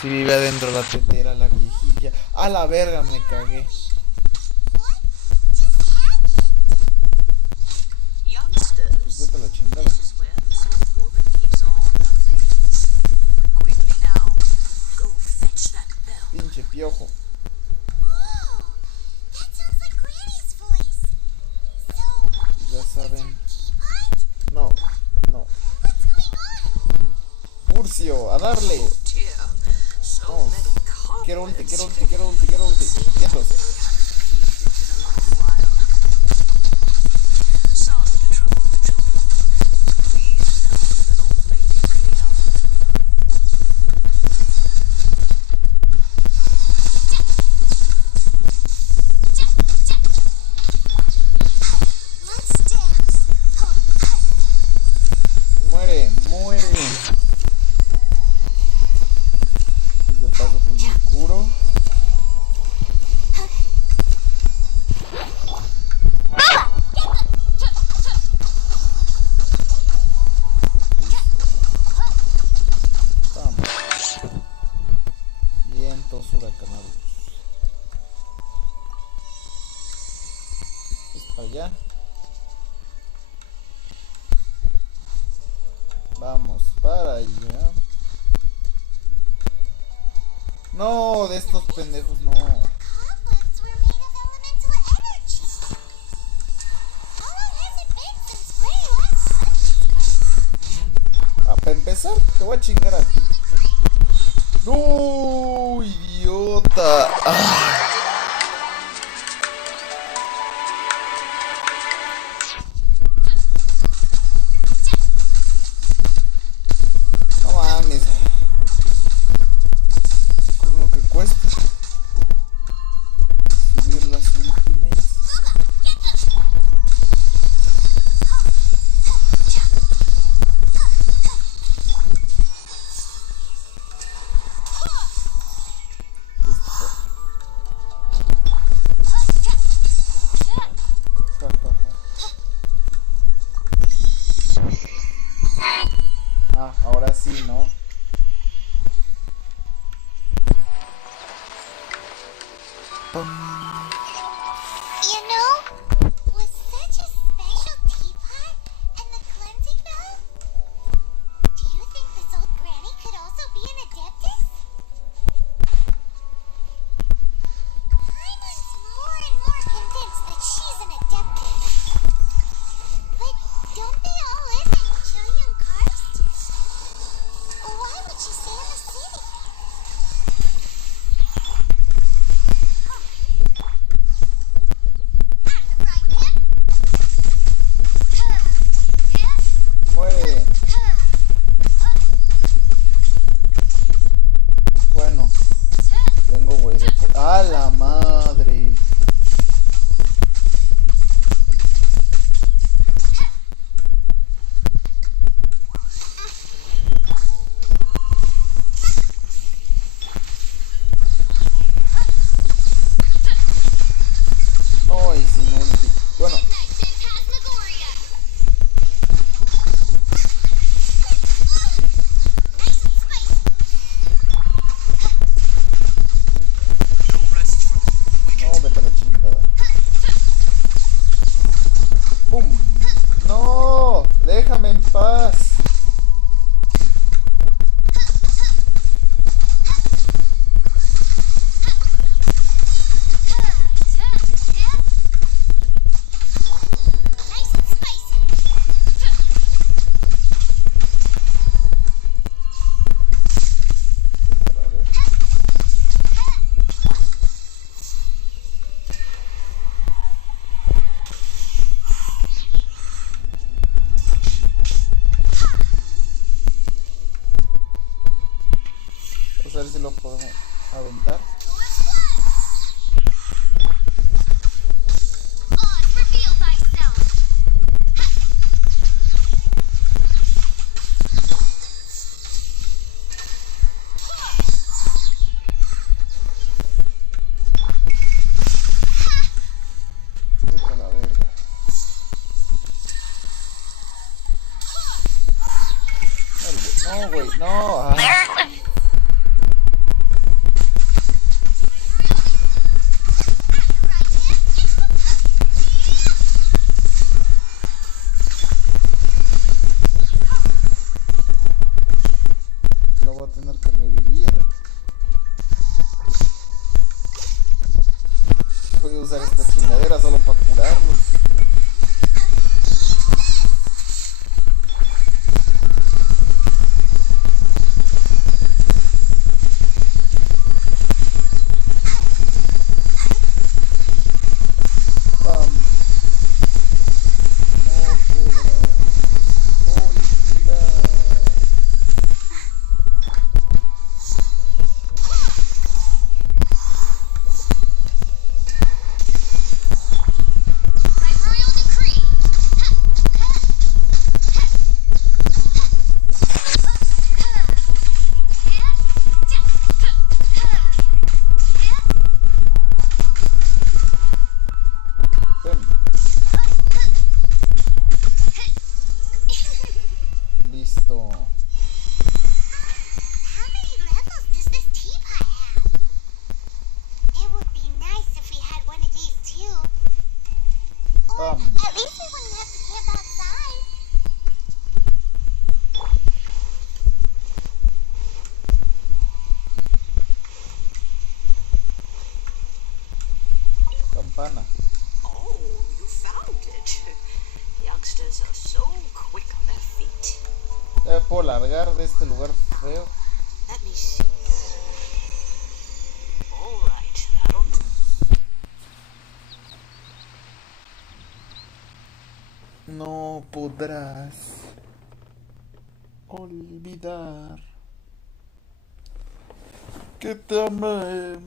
Si vive adentro de la tetera la viejilla. ¡A la verga! Me cagué. Pues vete a la chingada. Pinche piojo. Ya saben. No, no. Furcio, a darle. Vamos. Quiero ulti. Vientos. Muere. Y de paso pues me curo. Vamos. Vientos huracanados. Es para allá. Vamos para allá. No, de estos pendejos no. Complex were made of elemental energy. How long has it been since Granny last left this place? Ah, para empezar, te voy a chingar a ti. No, idiota. Ah. No mames. Con lo que cuesta subir las ultimates. ¡Pum! ¡No! ¡Déjame en paz! Vamos a ver si lo podemos aventar. Vete a la verga. No, güey, no. Ah. Lo voy a tener que revivir. Voy a usar esta chingadera solo para curarlos. Listo. How many levels does this teapot have? It would be nice if we had one of these too. Or at least we wouldn't have to camp outside. Campana. Oh, you found it. Youngsters are so quick on their feet. Ya me puedo largar de este lugar feo. Let me see. All right, that'll do. No podrás olvidar que te amé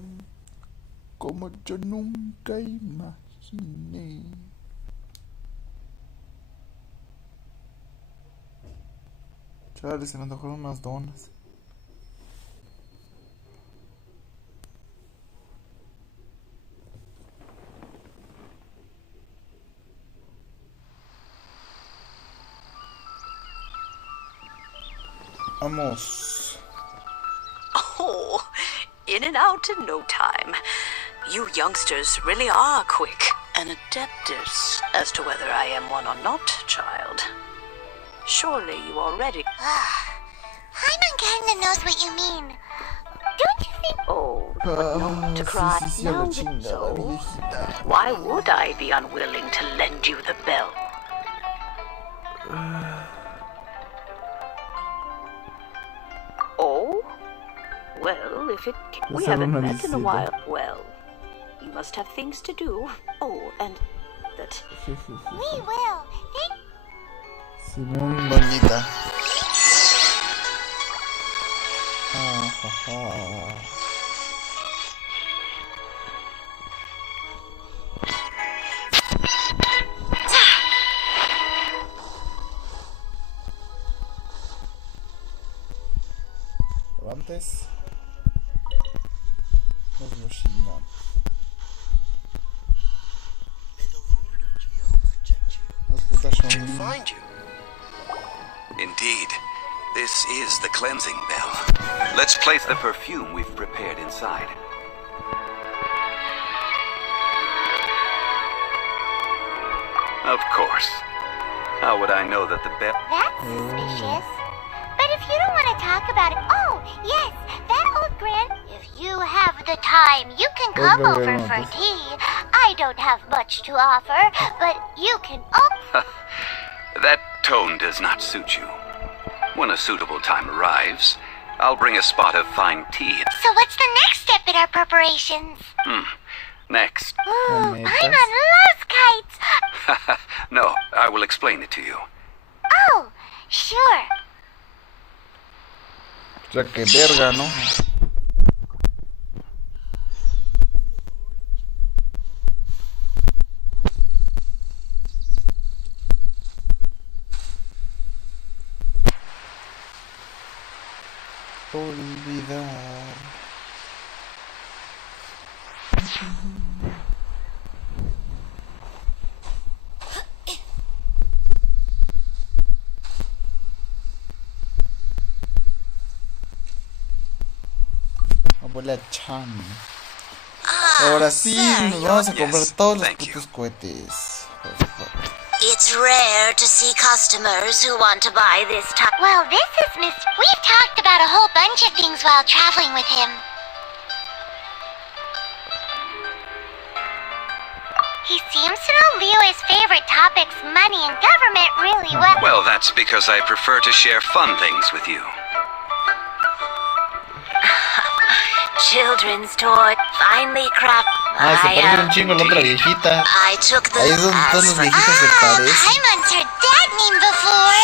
como yo nunca imaginé. Chale, se me antojaron unas donas. Vamos. Oh, in and out in no time. You youngsters really are quick. An adeptus as to whether I am one or not, child. Surely you already... Paimon kinda knows what you mean. Don't you think? Oh, but not to cry now, so why would I be unwilling to lend you the bell? Oh? Well, if it... We haven't met in a while. Well, you must have things to do. Oh, and that... We will. Simón, bonita. Ajaja. Levantes. Nos lo chingamos. Nos putas son. Find you. Indeed, this is the cleansing bell. Let's place the perfume we've prepared inside. Of course. How would I know that the bell... That's suspicious. But if you don't want to talk about it... Oh, yes, that old grand... If you have the time, you can come over for tea. I don't have much to offer, but you can... That tone does not suit you. When a suitable time arrives, I'll bring a spot of fine tea. So what's the next step in our preparations? Next. Ooh, Paimon loves kites! No, I will explain it to you. Oh, sure. O sea, que verga, ¿no? Olvidar. Abuela Chan. Ahora sí, nos vamos a comprar todos los putos cohetes. It's rare to see customers who want to buy this type. Well, this is Miss... We've talked about a whole bunch of things while traveling with him. He seems to know Leo's favorite topics, money and government, really well. Well, that's because I prefer to share fun things with you. Children's toy, finely crafted. Ah, se parece un chingo a la otra viejita. I took the Ahí es donde todos los viejitos se parecen. Paimon's heard that name before.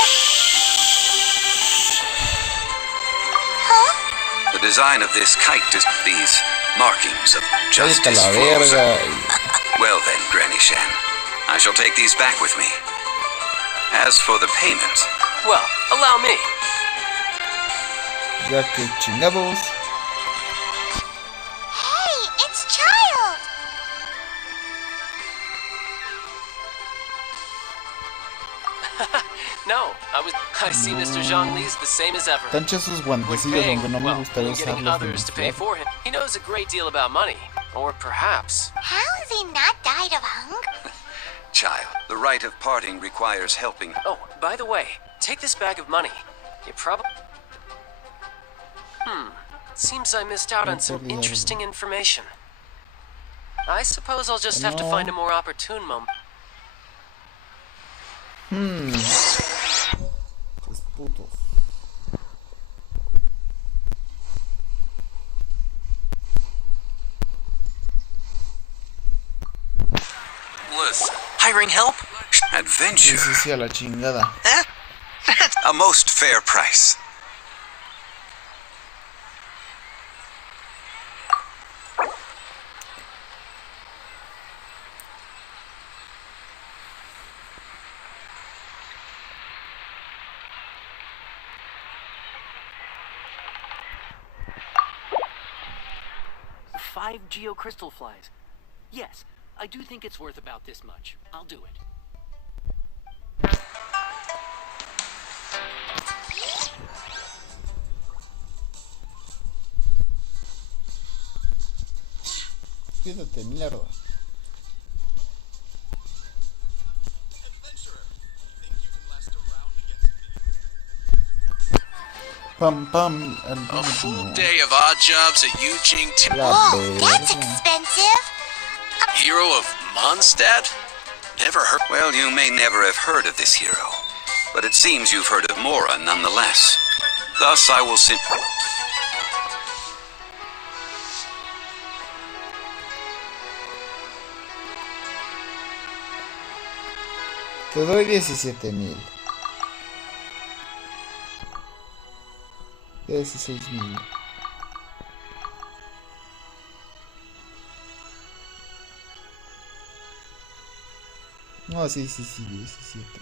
The design of this kite is these markings of justice. Cállate la verga. Well then, Granny Shan, I shall take these back with me. As for the payment... Well, allow me. Ya que chingados. Hey, it's Child. No, I see Mr. Zhongli's the same as ever. Tancha sus guantecillos, aunque no me gustaría Getting usarlos. others to pay for him. He knows a great deal about money. Or perhaps... How has he not died of hunger? Child, the rite of parting requires helping... Oh, by the way, take this bag of money. You probably... Seems I missed out on some interesting information. I suppose I'll just have to find a more opportune moment. Los putos. Listen, hiring help? Adventure? Sí, a la chingada. That's a most fair price. Five geocrystal flies. Yes, I do think it's worth about this much. I'll do it. Quédate, mierda. Pam pam. A full day of odd jobs at Yujing. Whoa, that's expensive. Hero of Mondstadt? Never heard. Well, you may never have heard of this hero, but it seems you've heard of Mora nonetheless. Thus, I will simply... Te doy 17,000. 16,000. No, sí, 17.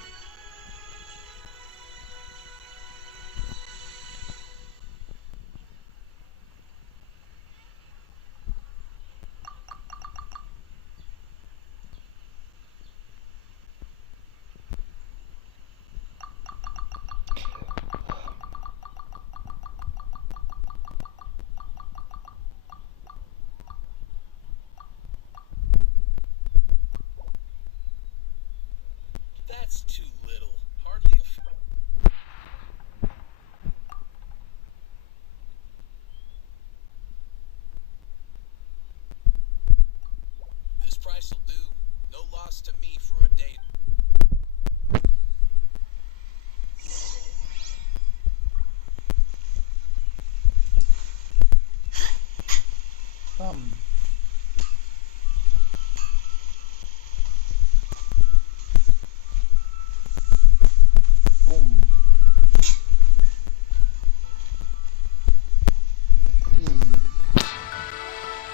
That's too little. Hardly a... This price will do. No loss to me for a date.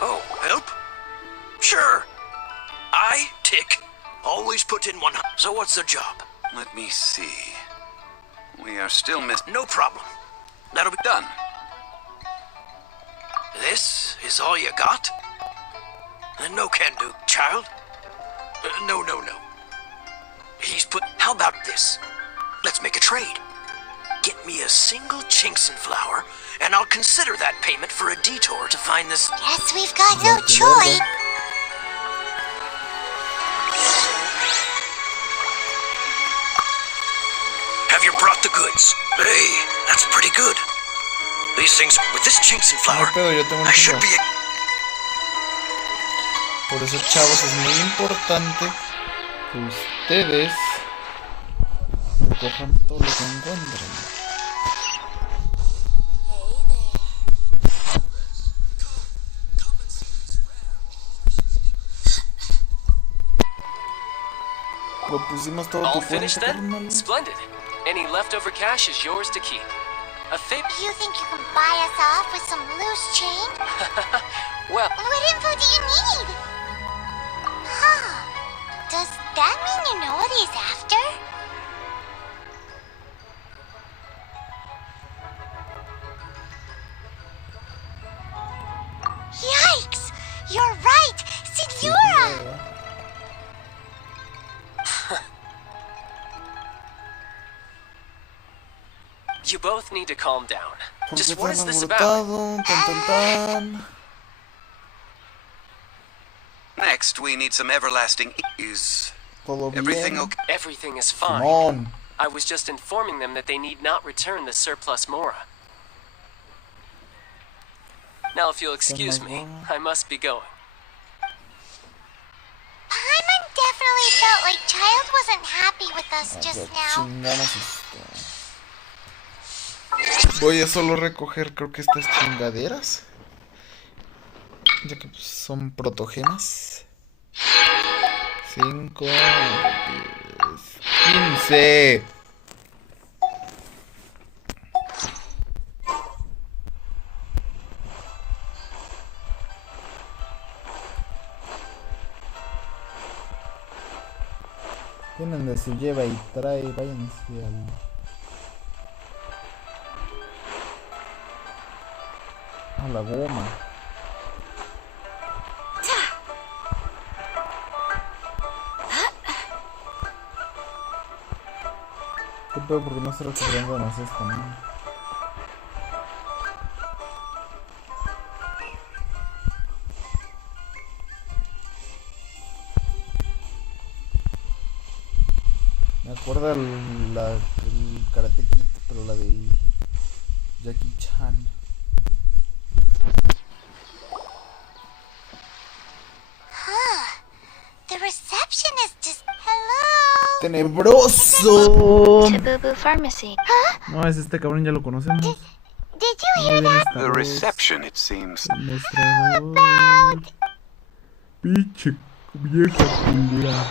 Oh, help? Sure. I, Tick, always put in 100. So what's the job? Let me see. We are still No problem. That'll be done. This is all you got? No can do, child. No. He's put... How about this? Let's make a trade. Get me a single Genshing flower, and I'll consider that payment for a detour to find this... Guess we've got no choice. Have you brought the goods? Hey, that's pretty good. These things... With this Genshing flower, I should be... Por eso, chavos, es muy importante que ustedes recojan todo lo que encuentren. Lo pusimos todo tu cuenta, carnal. Splendid. Any leftover cash is yours to keep. You think you can buy us off with some loose change? Well... What info do you need? Huh. Does that mean you know what he's after? Yikes! You're right! Senora! You both need to calm down. ¿Por qué Just what tan is this about? alborotado? Tan. Next, we need some everlasting is Todo everything bien. okay? Everything is fine. Simón. I was just informing them that they need not return the surplus mora. Now, if you'll excuse me, I must be going. Paimon definitely felt like Child wasn't happy with us just now. Chingamos esto. Voy a solo recoger, creo que estas chingaderas, ya que pues, son protogenas. 5, 10, 15. Tienen de su lleva y trae, váyanse a la goma. ¿Qué pedo? Porque no se recogiendo más esto, ¿no? Me acuerda el Karate Kid, pero la de Jackie Chan. The reception is just... Hello? ¡Tenebroso! To Boo Boo Pharmacy. Huh? No, es este cabrón, ya lo conocemos. Did you hear that? The reception, it seems. El mostrador. About... Pinche vieja culera.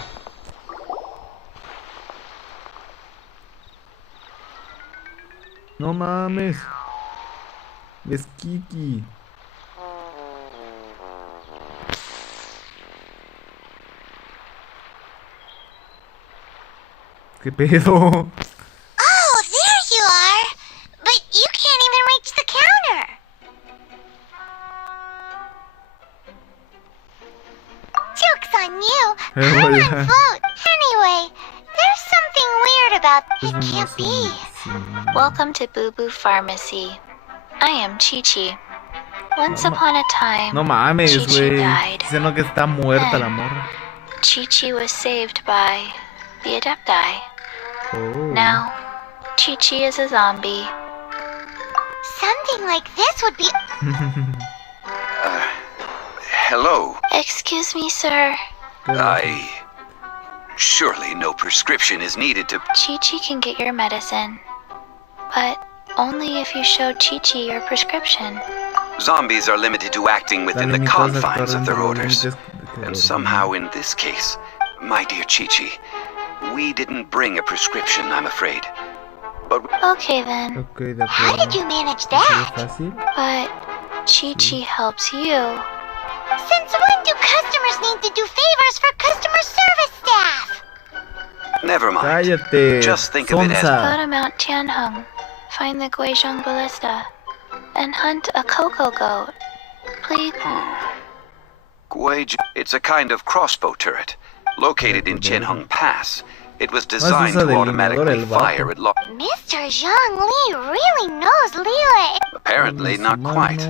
No mames. Es Kiki. ¿Qué pedo? Oh, there you are! But you can't even reach the counter! Joke's on you! I'm on float! Anyway, there's something weird about... It can't be. Welcome to Boo Boo Pharmacy. I am Chi-Chi. Once upon a time, No mames, Chi-Chi güey. died. Diciendo que está muerta la morra. Chi-Chi was saved by the Adepti. Now, Chi-Chi is a zombie. Something like this would be... Hello. Excuse me, sir. Surely no prescription is needed to... Chi-Chi can get your medicine, but only if you show Chi-Chi your prescription. Zombies are limited to acting within the confines of their orders. And somehow in this case, my dear Chi-Chi, we didn't bring a prescription, I'm afraid. But... Okay then. How did you manage that? But Chi-Chi helps you. Since when do customers need to do favors for customer service staff? Never mind. Cállate, Just think of it as... Go to Mount Tianheng, find the Guizhong Ballista, and hunt a cocoa goat. Please. It's a kind of crossbow turret, located in Tianheng Pass. It was designed to automatically fire at Mr. Zhang Li really knows Liyue. Apparently not quite.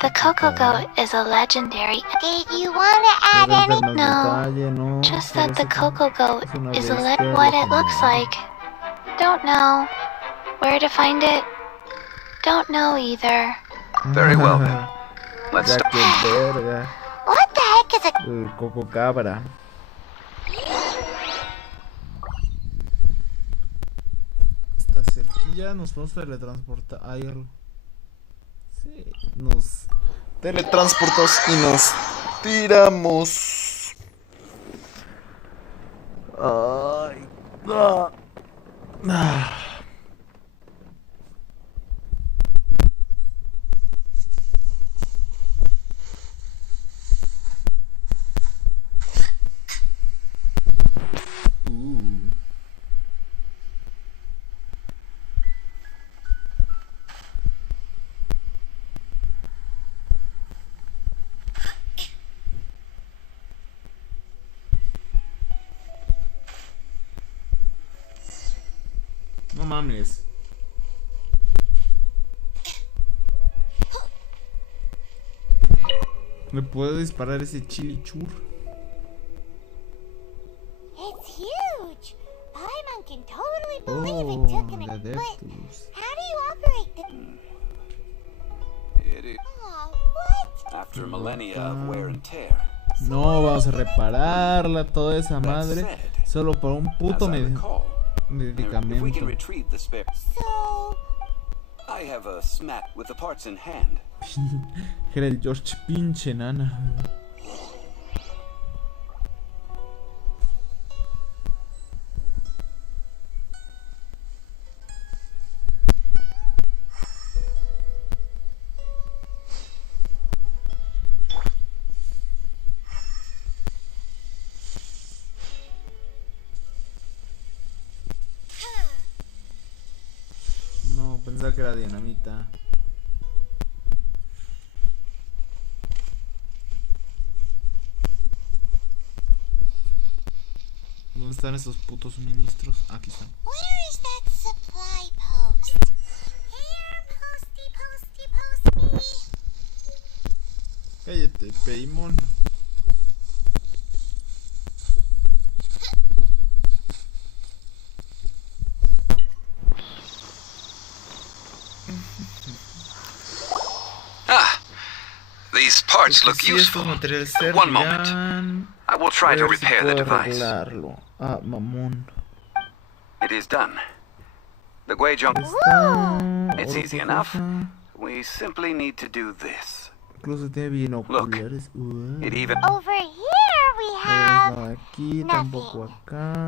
The cocoa goat is a legendary... Did you want to add any? No, just that the cocoa goat is what it looks like. Don't know. Where to find it? Don't know either. Very well then. Let's start. What the heck is a... Coco cabra. Esta cerquilla nos podemos teletransportar. Sí, nos teletransportamos y nos tiramos. Ay, no mames. ¿Me puedo disparar ese chili chur? It's huge. Paimon can totally believe it took an... But how do you operate the... Oh, what? After millennia of wear and tear. No, vamos a repararla, toda esa madre, solo por un puto medicamento. So... I have a smat with the parts in hand. Era el George, pinche nana. No, pensaba que era dinamita. ¿Dónde están esos putos suministros? Aquí están. Where is that supply post? Here, posty. Cállate, Paimon. These parts look useful. One moment. I will try to repair the device. Ah, mamón. It is done. The Guizhong... It's easy enough. We simply need to do this. Look, it even... Over here we have... nothing.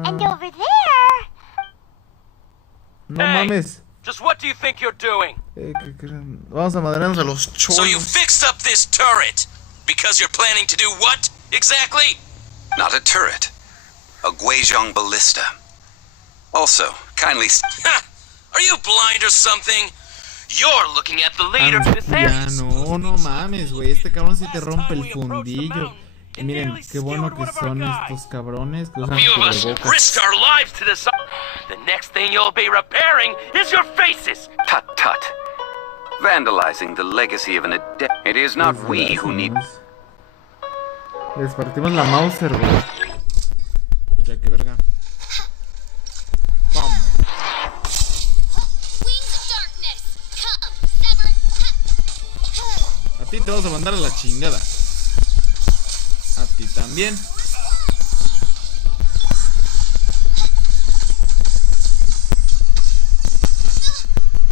And over there... No mames. Just what do you think you're doing? Vamos a madrearnos a los cholos. So you fixed up this turret because you're planning to do what exactly? Not a turret. A Guizhong ballista. Also, kindly... Are you blind or something? You're looking at the leader of this area. No mames, güey. Este cabrón sí te rompe el fundillo. Y miren, qué bueno que son estos cabrones que usan cubrebocas. Risk our lives to this. The next thing you'll be repairing is your faces. Tut. Vandalizing the legacy of an adept. It is not we who need... Les partimos la Mauser, güey. Ya que verga. ti te vas a mandar a la chingada. A ti también.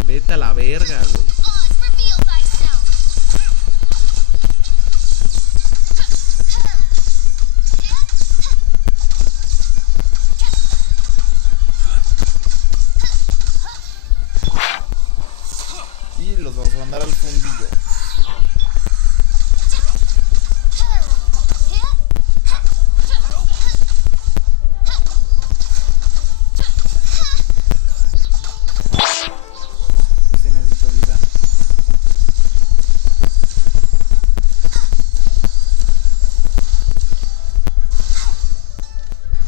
Vete a la verga, güey. Y los vamos a mandar al fundillo. Sí necesito vida.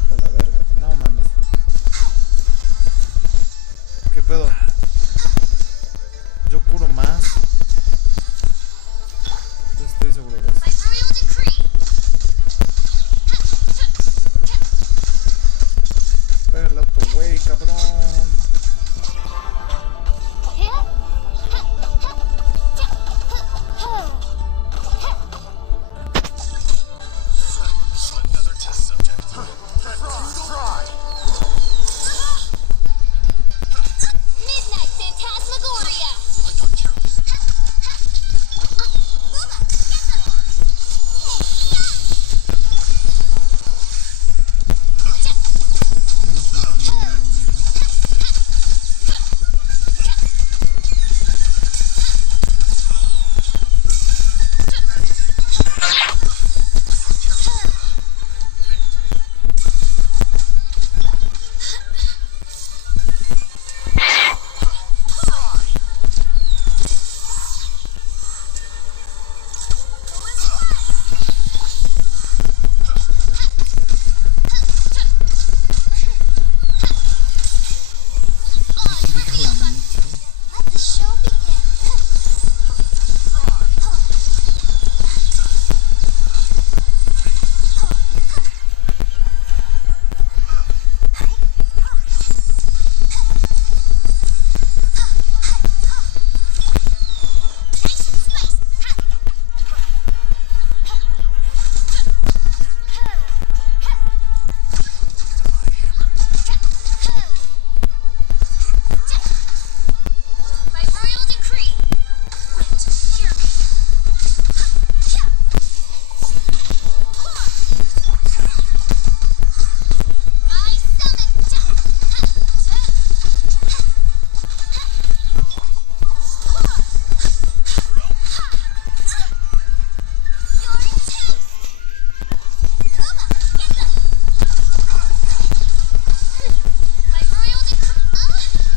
Vete a la verga. No mames. ¿Qué pedo? Yo curo más. Yo estoy seguro de eso. Pégale a otro güey, cabrón.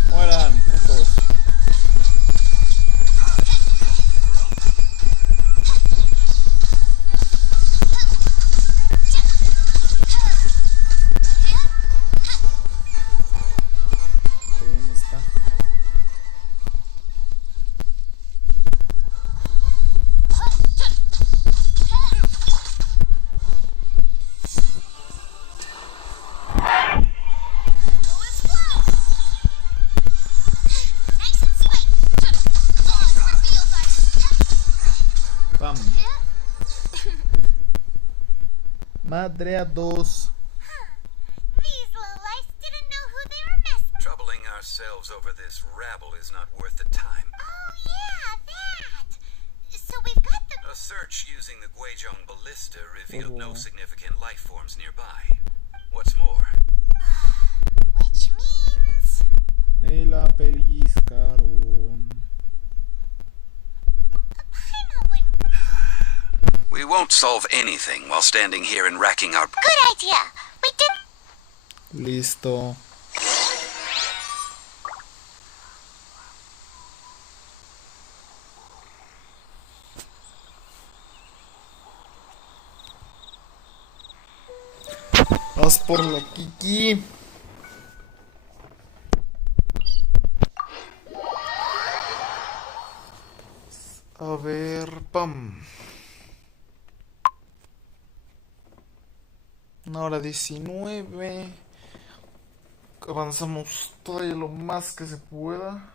Mueran, putos. ¿Dónde está? Pam. Madre a dos. These little lice didn't know who they were messing. Troubling ourselves over this rabble is not worth the time. Oh yeah, that. So we've got the. A search using the Guizhong ballista revealed no Oh. significant life forms nearby. What's more, Which means. Me la pellizcaron. Paimon wouldn't. we won't solve anything while standing here and racking our... Good idea. We did. Listo. Vamos por la Kiki. A ver, pam. 1:19. Avanzamos todavía lo más que se pueda.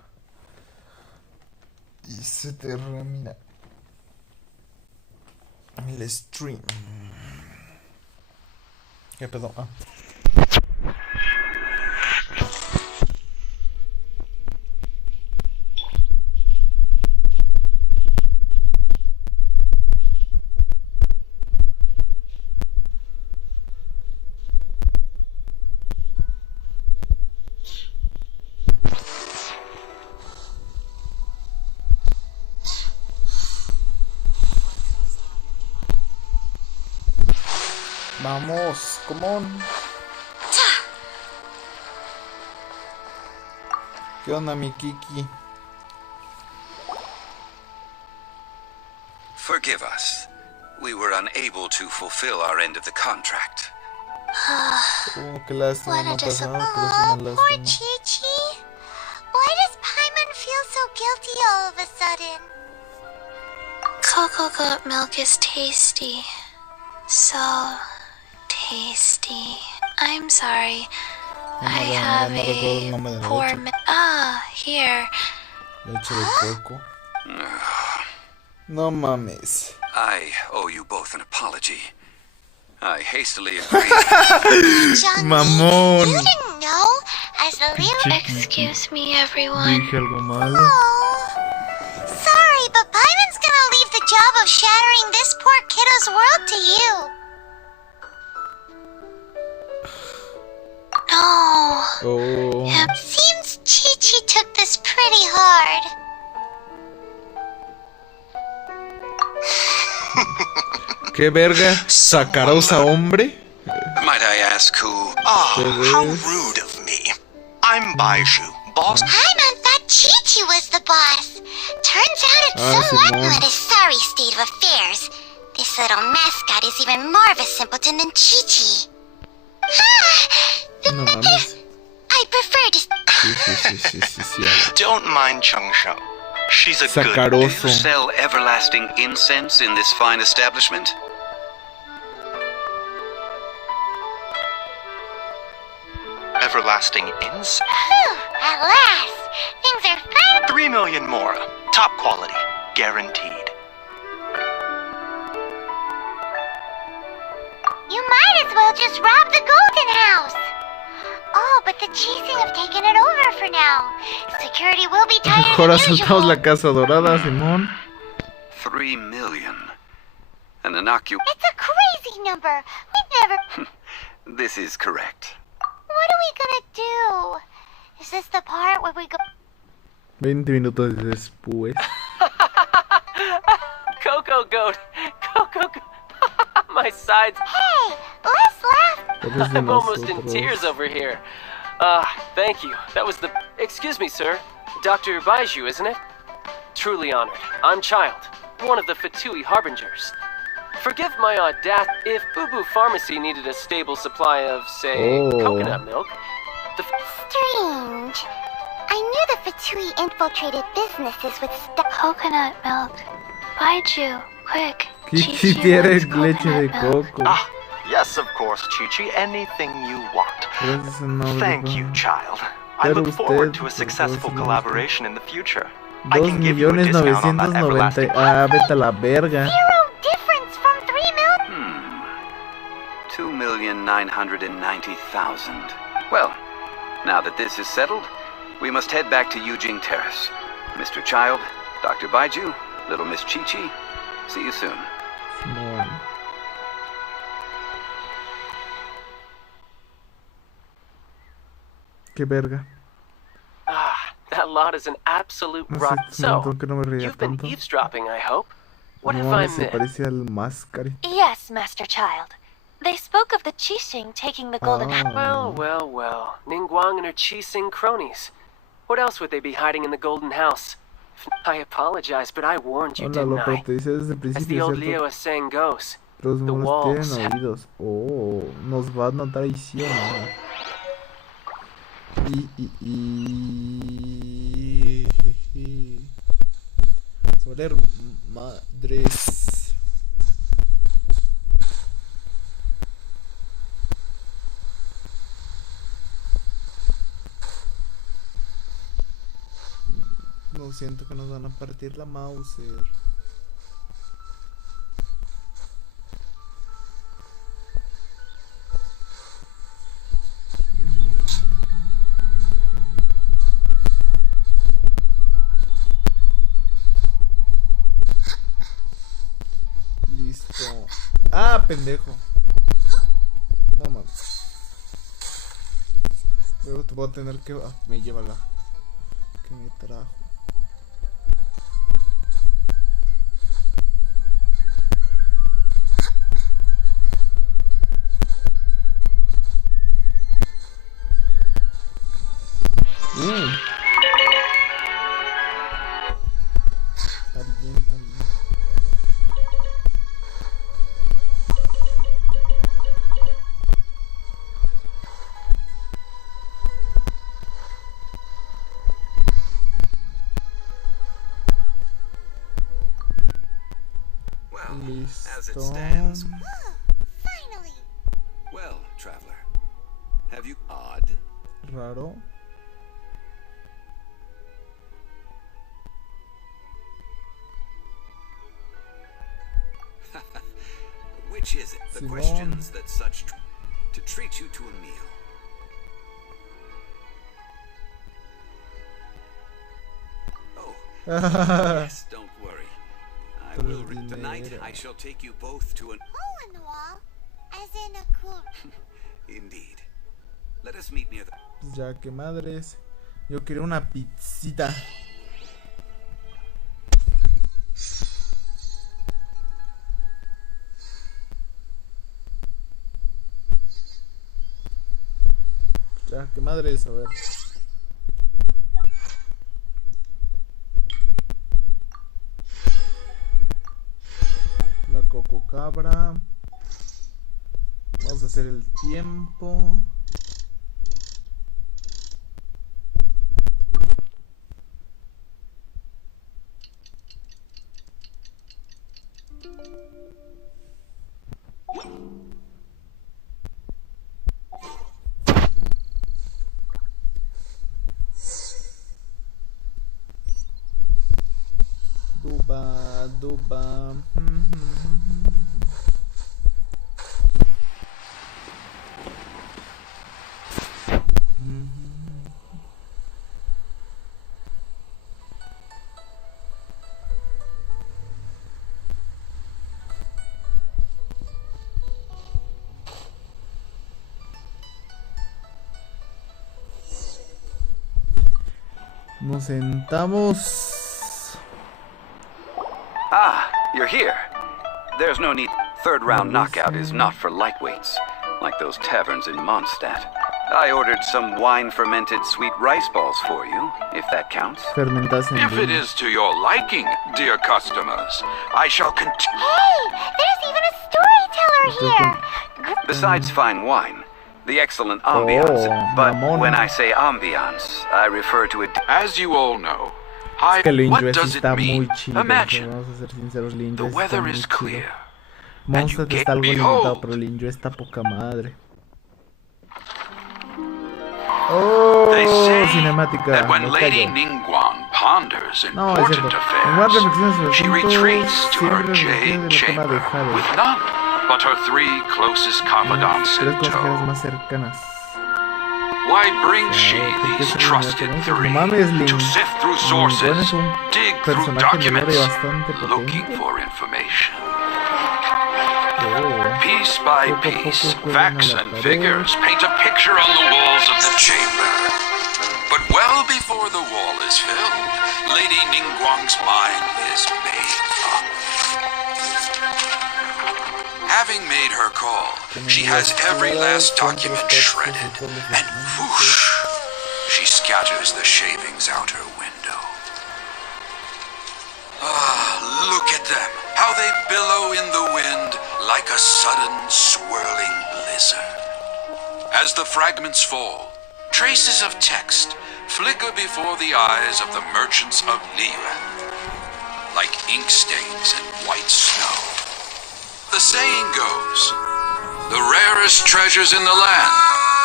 Y se termina. El stream. ¿Qué pedo? Ah. Vamos, come on. ¿Qué onda, mi Kiki? Forgive us. We were unable to fulfill our end of the contract. Oh, qué lástima, What a no pasaba, disappointment. pero es una Poor lástima. Chi-Chi. Why does Paimon feel so guilty all of a sudden? Cocoa goat milk is tasty. So tasty. I'm sorry. I have a poor here. Leche de coco. No mames. I owe you both an apology. I hastily agreed. Mamón. You didn't know? As the little... Excuse me, everyone. Dije algo malo. Oh. Sorry, but Paimon's gonna leave the job of shattering this poor kiddo's world to you. No. Oh. Seems Chi-Chi took this pretty hard. ¿Qué verga? ¿Sacarosa hombre? Might I ask who? How rude of me. I'm Baiju, boss. Paimon thought Chi-Chi was the boss. Turns out it's Soleil in his sorry state of affairs. This little mascot is even more of a simpleton than Chi-Chi. No mames. I prefer to... Sí. Don't mind Chung Shou. She's a Do Sacaroso. you sell everlasting incense in this fine establishment? everlasting incense. Phew, at last. Things are fine. 3 million more. Top quality. Guaranteed. You might as well just rob the Golden House. Oh, but the Genshing have taken it over for now. Security will be tighter Mejor than asaltados usual. la Casa Dorada, Simón. 3 million. And an occup... It's a crazy number. We never... This is correct. What are we gonna do? Is this the part where we go... 20 minutos después. Coco goat. Coco goat. My sides. Hey, let's laugh. Pobres de I'm almost in nosotros. tears over here. Thank you. That was the... Excuse me, sir. Dr. Baiju, isn't it? Truly honored. I'm Child, one of the Fatui Harbingers. Forgive my audacity. If Boo Boo Pharmacy needed a stable supply of, say, coconut milk, the... Strange. I knew the Fatui infiltrated businesses with stuff. Coconut milk. Baiju, quick. Kiki quiere leche de coco. Ah, yes, of course, Chi-Chi. Anything you want. Gracias, amable. Thank you, child. I Pero look forward to a usted, successful por favor, collaboration in the future. I can give you a 2.990.000. discount on that everlasting... Ah, vete a la verga. Zero difference from 3 million. 2,990,000. Well, now that this is settled, we must head back to Yujing Terrace. Mr. Child, Dr. Baiju, little Miss Chi-Chi, see you soon. Simón. Qué verga. That lot is an absolute No sé, rot. hace un montón So, que no me reía you've been tanto. eavesdropping, I hope. What have No, I se missed? parece al Máscara. Yes, Master Child. They spoke of the Genshing taking the golden... Well. Ningguang and her Qixing cronies. What else would they be hiding in the Golden House? I apologize, but I warned you, Hola, didn't lo I? te dice desde el As the principio, old ¿cierto? Leo saying goes, Los the monos walls tienen oídos. Oh, nos va a traicionar. Soler madres. No siento que nos van a partir la Mauser. pendejo. No mames. Luego te voy a tener que... me lleva la... que me trajo. También. As it Listo. stands. Finally. Well, traveler, have you odd? Raro. Which is it? The Simón. questions that such to treat you to a meal. Oh, yes, don't worry. I will tonight I shall take you both to an Hole in the wall, as in a cool. Indeed. Let us meet near the Pues ya que madres. Yo quiero una pizzita. Ya que madres, a ver. La coco cabra. Vamos a hacer el tiempo. Duba. Nos sentamos. Ah, you're here. There's no need. Third round knockout is not for lightweights, like those taverns in Mondstadt. I ordered some wine-fermented sweet rice balls for you, if that counts. If it is to your liking, dear customers, I shall continue. Hey, there's even a storyteller here. Besides fine wine, the excellent ambiance. But when I say ambiance, I refer to it. As you all know, what does it mean? Imagine, the weather is clear. Mondstadt está algo limitado, pero el Injo está poca madre. Oh, They say cinemática. that when Me Lady callo. Ningguang ponders No, es important cierto. En Juan affairs, reflexiones sobre she asuntos, retreats to her siempre reflexiona jade de la toma de chamber Jade. with none but her three closest confidants Tres in consejeras tow. más cercanas. Why brings she ¿Por qué these se trusted no three mames, Lin? to sift through Lin es sources, un dig through personaje de lore documents, bastante looking potente. for information? Oh. Piece by Poco a piece, poco facts cuelgan and la pared. figures paint a picture on the walls of the chamber. But well before the wall is filled, Lady Ningguang's mind is made up. Having made her call, she has every last document shredded, and whoosh, she scatters the shavings out her window. Ah, look at them, how they billow in the wind like a sudden swirling blizzard. As the fragments fall, traces of text flicker before the eyes of the merchants of Liyue, like ink stains in white snow. The saying goes, the rarest treasures in the land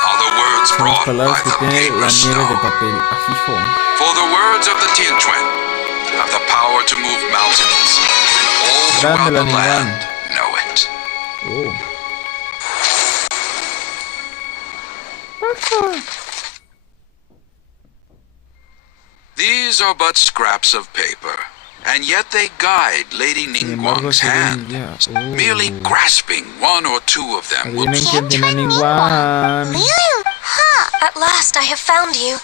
are the words Son las brought by palabras que the tiene paper la nieve de stone. papel. Ajijo. For the words of the Tianquan have the power to move mountains, and all throughout Grande la the Ningguang. land know it. Oh. These are but scraps of paper, and yet they guide Lady Ningguang's hand. Merely grasping one or two of them will be... At last I have found you.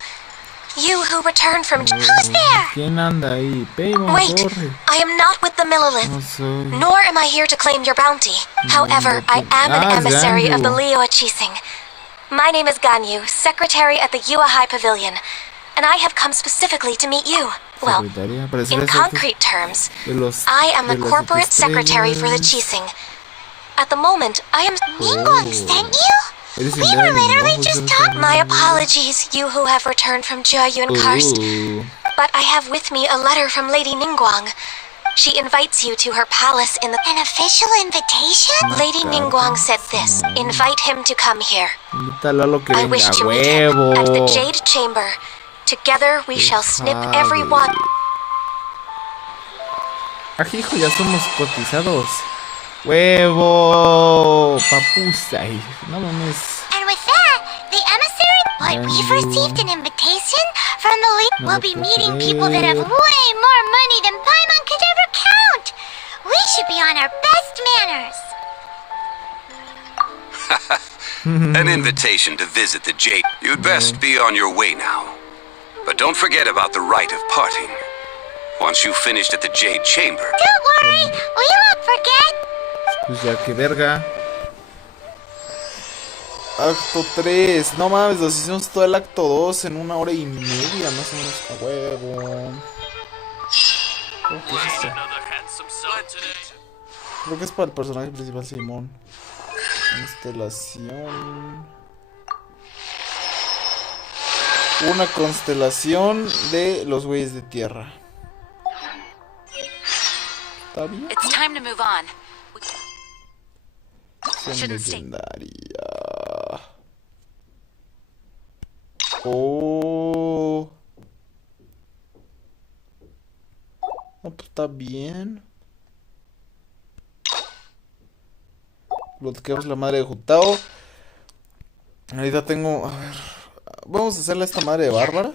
You who returned from... Who's there? Wait, I am not with the Millilith, nor am I here to claim your bounty. However, I am an emissary of the Liyue Qixing. My name is Ganyu, secretary at the Yuehai Pavilion, and I have come specifically to meet you. Well, in concrete terms, I am the corporate secretary for the Qixing. At the moment, I am... Ningguang sent you? We were literally just talking. My apologies, you who have returned from Jiayun Karst. But I have with me a letter from Lady Ningguang. She invites you to her palace in the... An official invitation? Lady Ningguang said this. Invite him to come here. I wish to meet him at the Jade Chamber. Together we shall snip every one. Ajijo, ya somos cotizados. Huevo, papusa. No mames. And with that, the emissary... But we've received an invitation from the league. We'll be meeting people that have way more money than Paimon could ever count. We should be on our best manners. An invitation to visit the Jade. You'd best be on your way now. But don't forget about the rite of parting. Once you've finished at the Jade Chamber... Don't worry, we won't forget. Pues ya que verga. Acto 3. No mames, nos hicimos todo el acto 2 en 1 hora y media, más o menos. A huevo. ¿Qué es esto? Creo que es para el personaje principal, Simón. Constelación. Una constelación de los güeyes de tierra. ¿Está bien? It's time to move on. Son legendaria. Oh. No, pues está bien. Bloqueamos la madre de Jutao. Ahorita tengo... A ver... Vamos a hacerle a esta madre de Bárbara.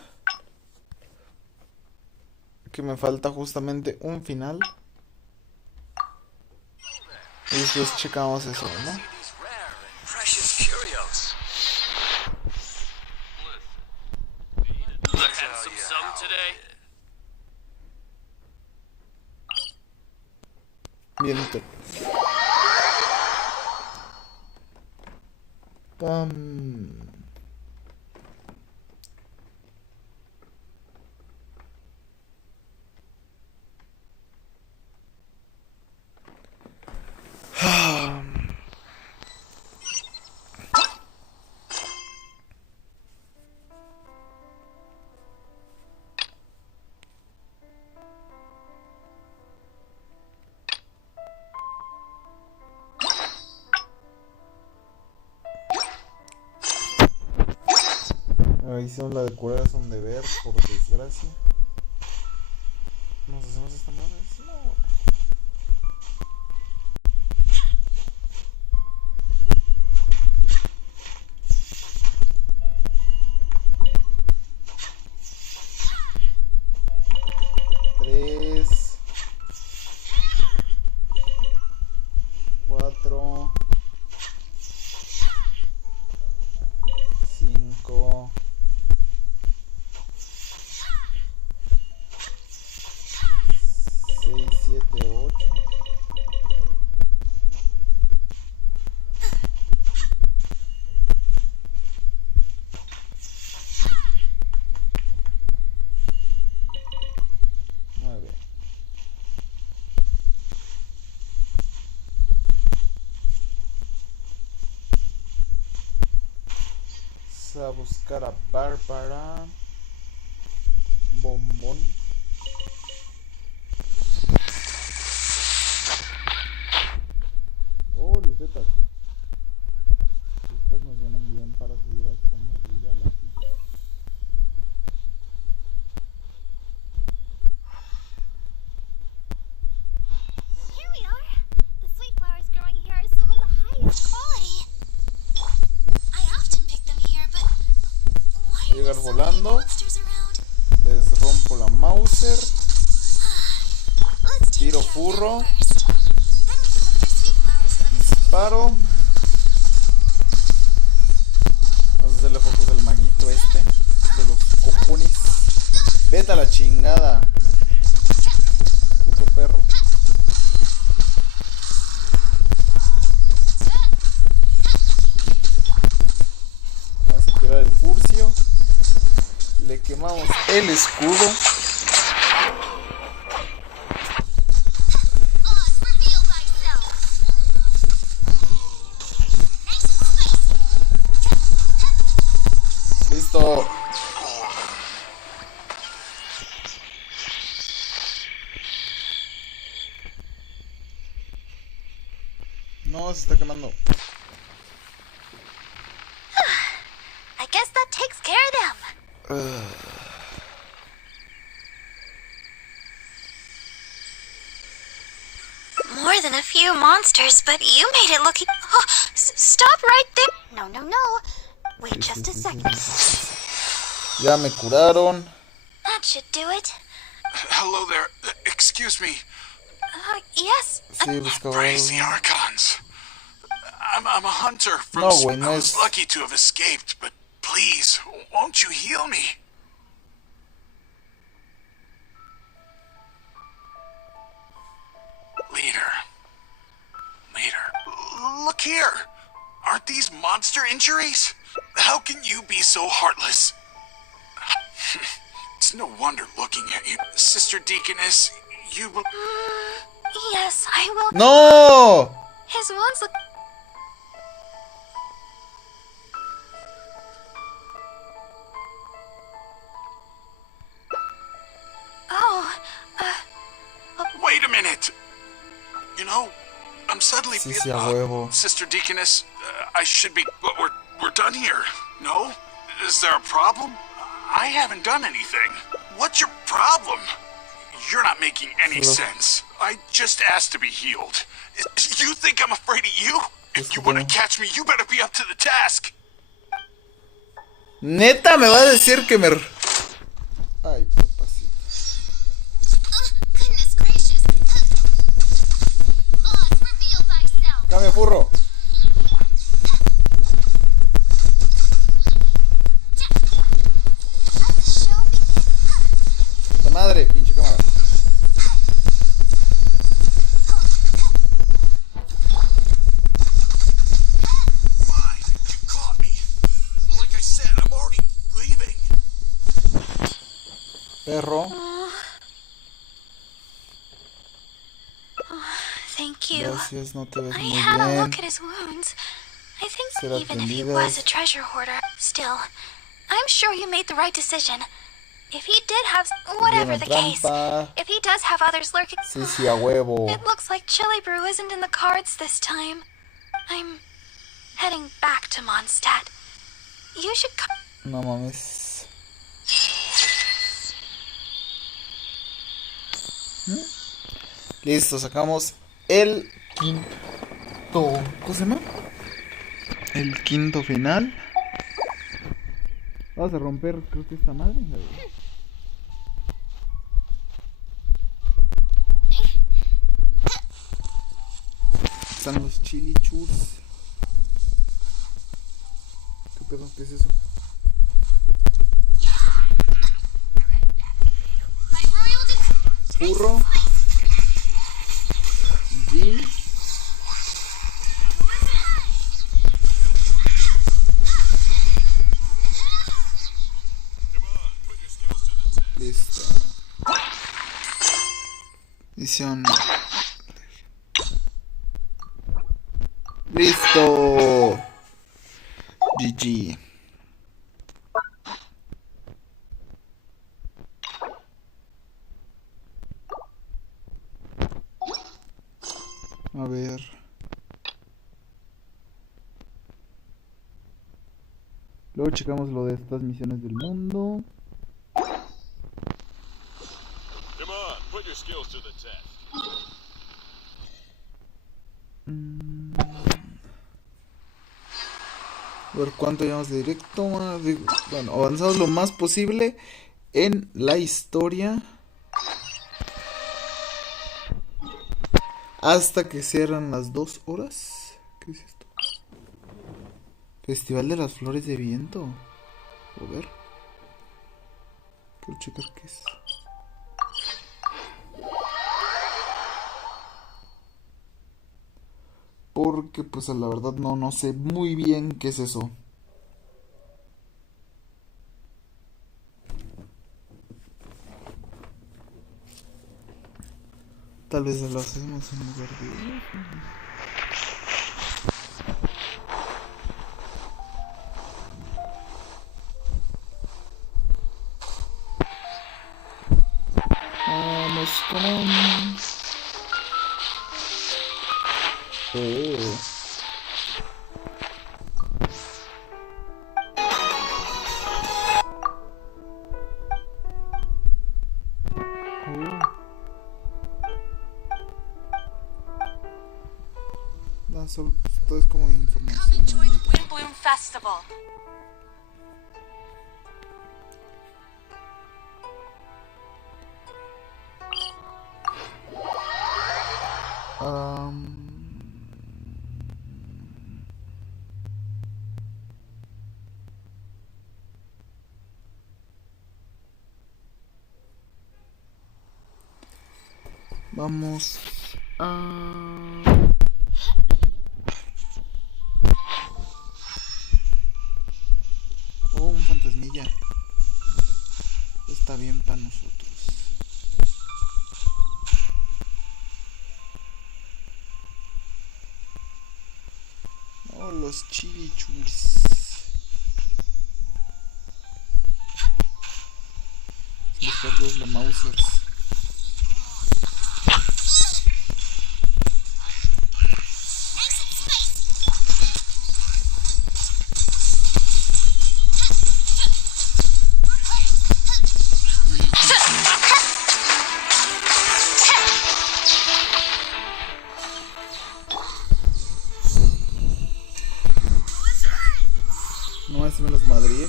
Que me falta justamente un final. Y después checamos eso, ¿no? Bien, pam. Ahí hicimos la de curar son de ver, por desgracia. ¿Nos hacemos esta madre? No. Tres. 4. 5. 6, 7, 8. A buscar a Bárbara. Bombón. Oh, lucetas. Estas nos vienen bien para subir a esta movida a la pista. Here we are. The sweet flowers growing here are some of the highest quality. I often pick them here, but why Llegar volando. Les rompo la Mauser. Tiro furro. Disparo. Vamos a hacerle focus al maguito este. De los cojones. Vete a la chingada. Puto perro. Vamos a tirar el furcio. Le quemamos el escudo. Listo. No, se está quemando. I guess that takes care of them. More than a few monsters, but you made it look... Oh, stop right there. No. Wait just a second. Ya me curaron. That should do it. Hello there. Excuse me. Yes. Sí, buscaba Praise the algo. Archons. I'm a hunter from No, güey, no I es. was lucky to have escaped, but please, won't you heal me? Leader. Look here. Aren't these monster injuries? How can you be so heartless? It's no wonder looking at you, Sister Deaconess. You. Yes, I will. No. His wounds look... Oh, Wait a minute. You know, I'm suddenly Sí, sí, a huevo. Sister Deaconess, I should be. But we're done here. No? Is there a problem? I haven't done anything. What's your problem? You're not making any sense. I just asked to be healed. You think I'm afraid of you? If you want to catch me, you better be up to the task. Neta, me va a decir que me. Ay, papacito. goodness gracious. Reveal thyself. Cambia, furro. La madre, pinche cámara. Fine, you caught me. Like I said, I'm already leaving. Perro. Thank you. Gracias, no te ves I muy had a bien. look at his wounds. I think Ser even if he atendidas. was a treasure hoarder, still, I'm sure you made the right decision. If he did have, whatever the case, trampa. if he does have others lurking, Sí, sí, a huevo. it looks like Chili Brew isn't in the cards this time. I'm heading back to Mondstadt. You should come. No mames. Listo, sacamos el quinto. ¿Cómo se llama? El quinto final. Vamos a romper, creo que esta madre. A ver. Están los chili churs. ¿Qué pedo? ¿Qué es eso? Burro. Gin. Listo. Edición. Listo. GG. A ver. Luego checamos lo de estas misiones del mundo. A ver cuánto llevamos de directo. Bueno, avanzamos lo más posible en la historia. hasta que cierran las 2 horas. ¿Qué es esto? Festival de las Flores de Viento. A ver. Quiero checar qué es. Porque pues la verdad no sé muy bien qué es eso. Tal vez lo hacemos en lugar de... Vamos con... Oh. Todo es como información. Vamos a... Oh, un fantasmilla. Está bien para nosotros. Oh, los chilichurs. Los perros, los mausers. No, así me los madrí.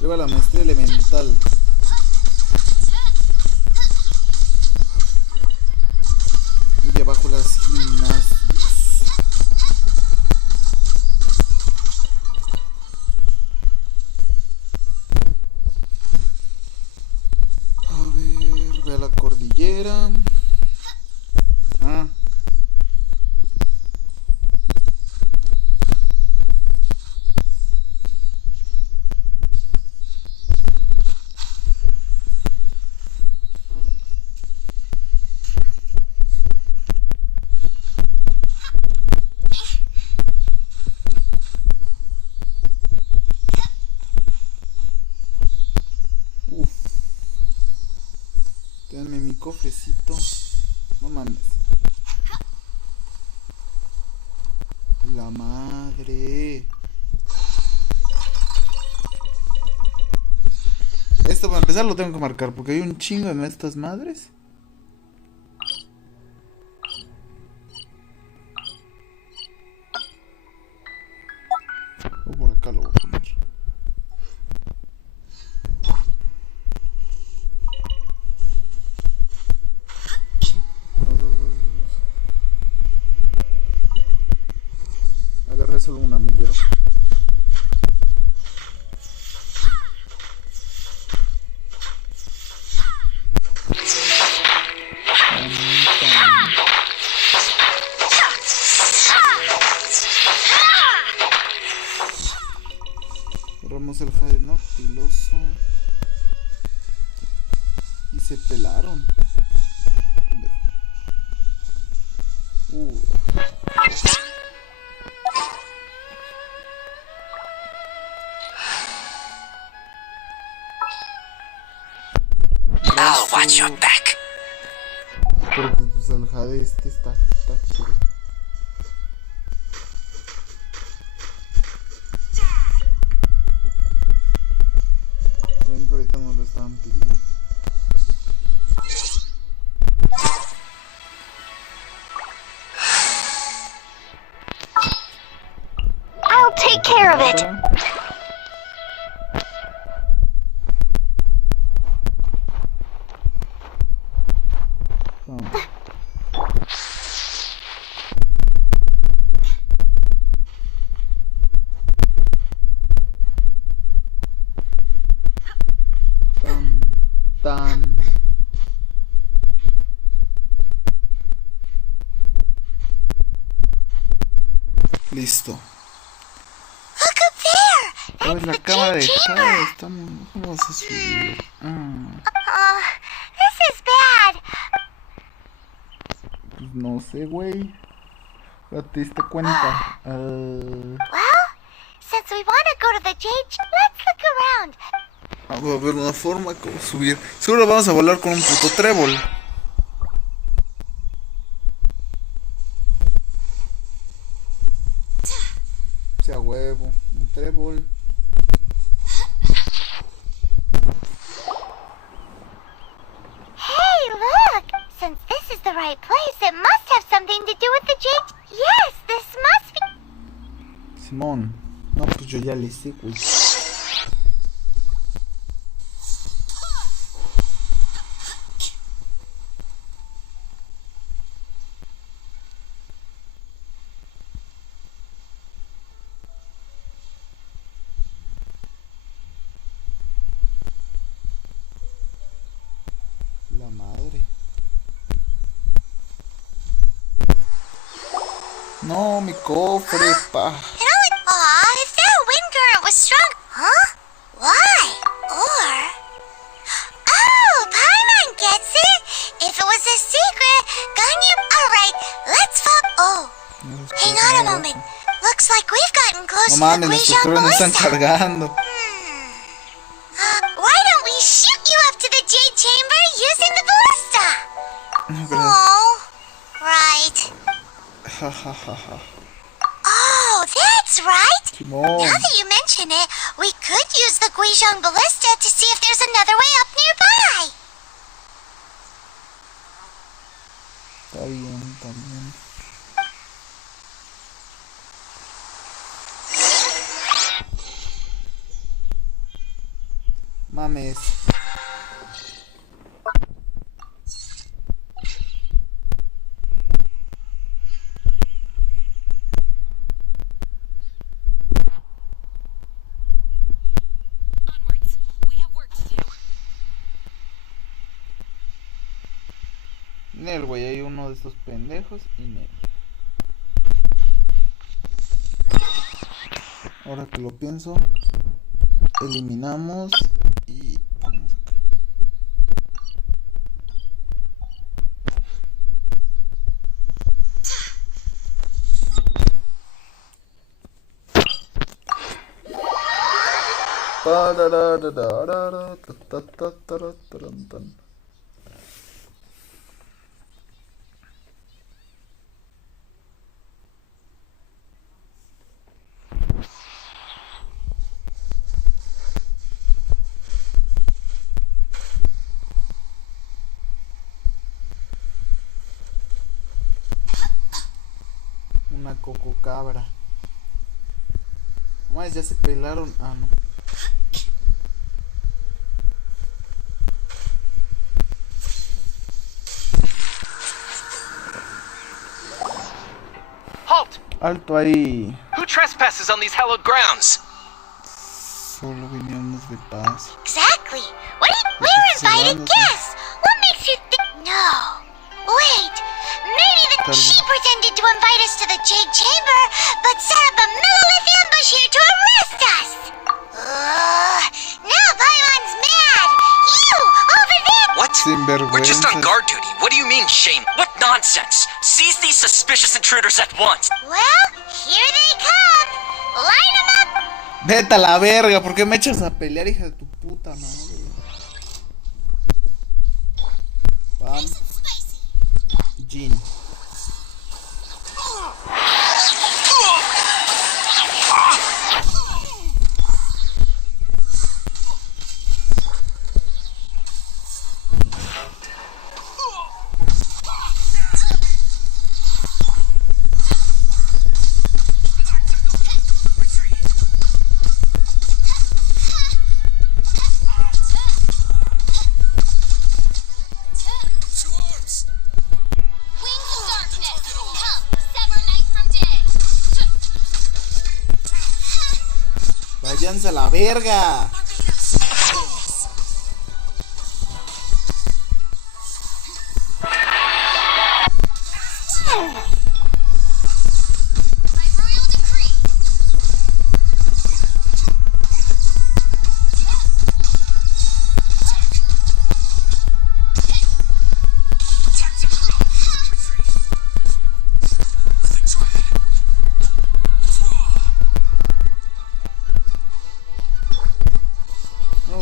Luego la maestría elemental. Y de abajo las gimnasias. A ver, ve a la cordillera. Ah. Denme mi cofrecito. No mames. La madre. Esto para empezar lo tengo que marcar porque hay un chingo en estas madres. O por acá lo voy a poner. Agarré solo una, me quiero. Agarramos el jade noctiloso. Y se pelaron. I'll watch your back. Porque pues el jade está chido. Ven que ahorita nos lo estaban pidiendo. I'll take care of it. están? Listo. Oh, es la cámara de Jade. Vamos a subir. This is bad. Pues no sé, güey. ¿Ya te diste cuenta? Well, since we want to go to the Jade, let's look around. Va a haber una forma de cómo subir. Seguro vamos a volar con un puto trébol. O sea, huevo. Un trébol. Hey, look! Since this is the right place, it must have something to do with the Jade. Yes, this must be. Simón. No, pues yo ya le sé, güey. La madre. No, mi cofre, pa. If that wind current was strong. Huh? Why? Or. Oh, Paimon gets it. If it was a secret, Ganyu. Alright, let's Oh. Hang on a moment. Looks like we've gotten close No to the mames, los Guizhong cofres no están Ballista. cargando. Why don't we shoot you up to the Jade Chamber using the ballista? No, pero... Oh, right. Ja, ja, ja, ja. Oh, that's right. Simón. Now that you mention it, we could use the Guizhong Ballista to see if there's another way up nearby. Está bien, está bien. Mames. Onwards. We have work to do. Nel, güey, hay uno de estos pendejos y Nel. Ahora que lo pienso, eliminamos y vamos acá. Una coco cabra. Más ya se pelaron. Ah, no. Halt! Alto ahí. Who trespasses on these hallowed grounds? Solo veníamos de paz. Exactly. We're invited guests. What makes you think? No. Wait. Maybe she pretended to invite us to the Jade Chamber, but set up a Millilith ambush here to arrest us. Now Paimon's mad. You, over there. What? We're just on guard duty. What do you mean, shame? What nonsense? Seize these suspicious intruders at once. Well, here they come. Line them up. Vete a la verga, ¿por qué me echas a pelear, hija de tu puta madre? Pam. Jin. Váyanse a la verga.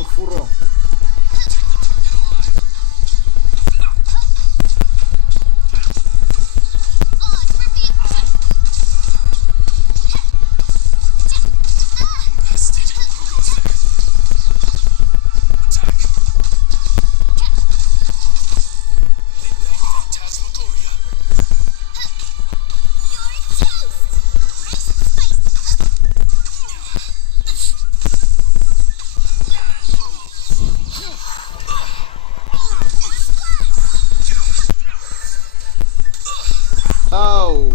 furro. Au.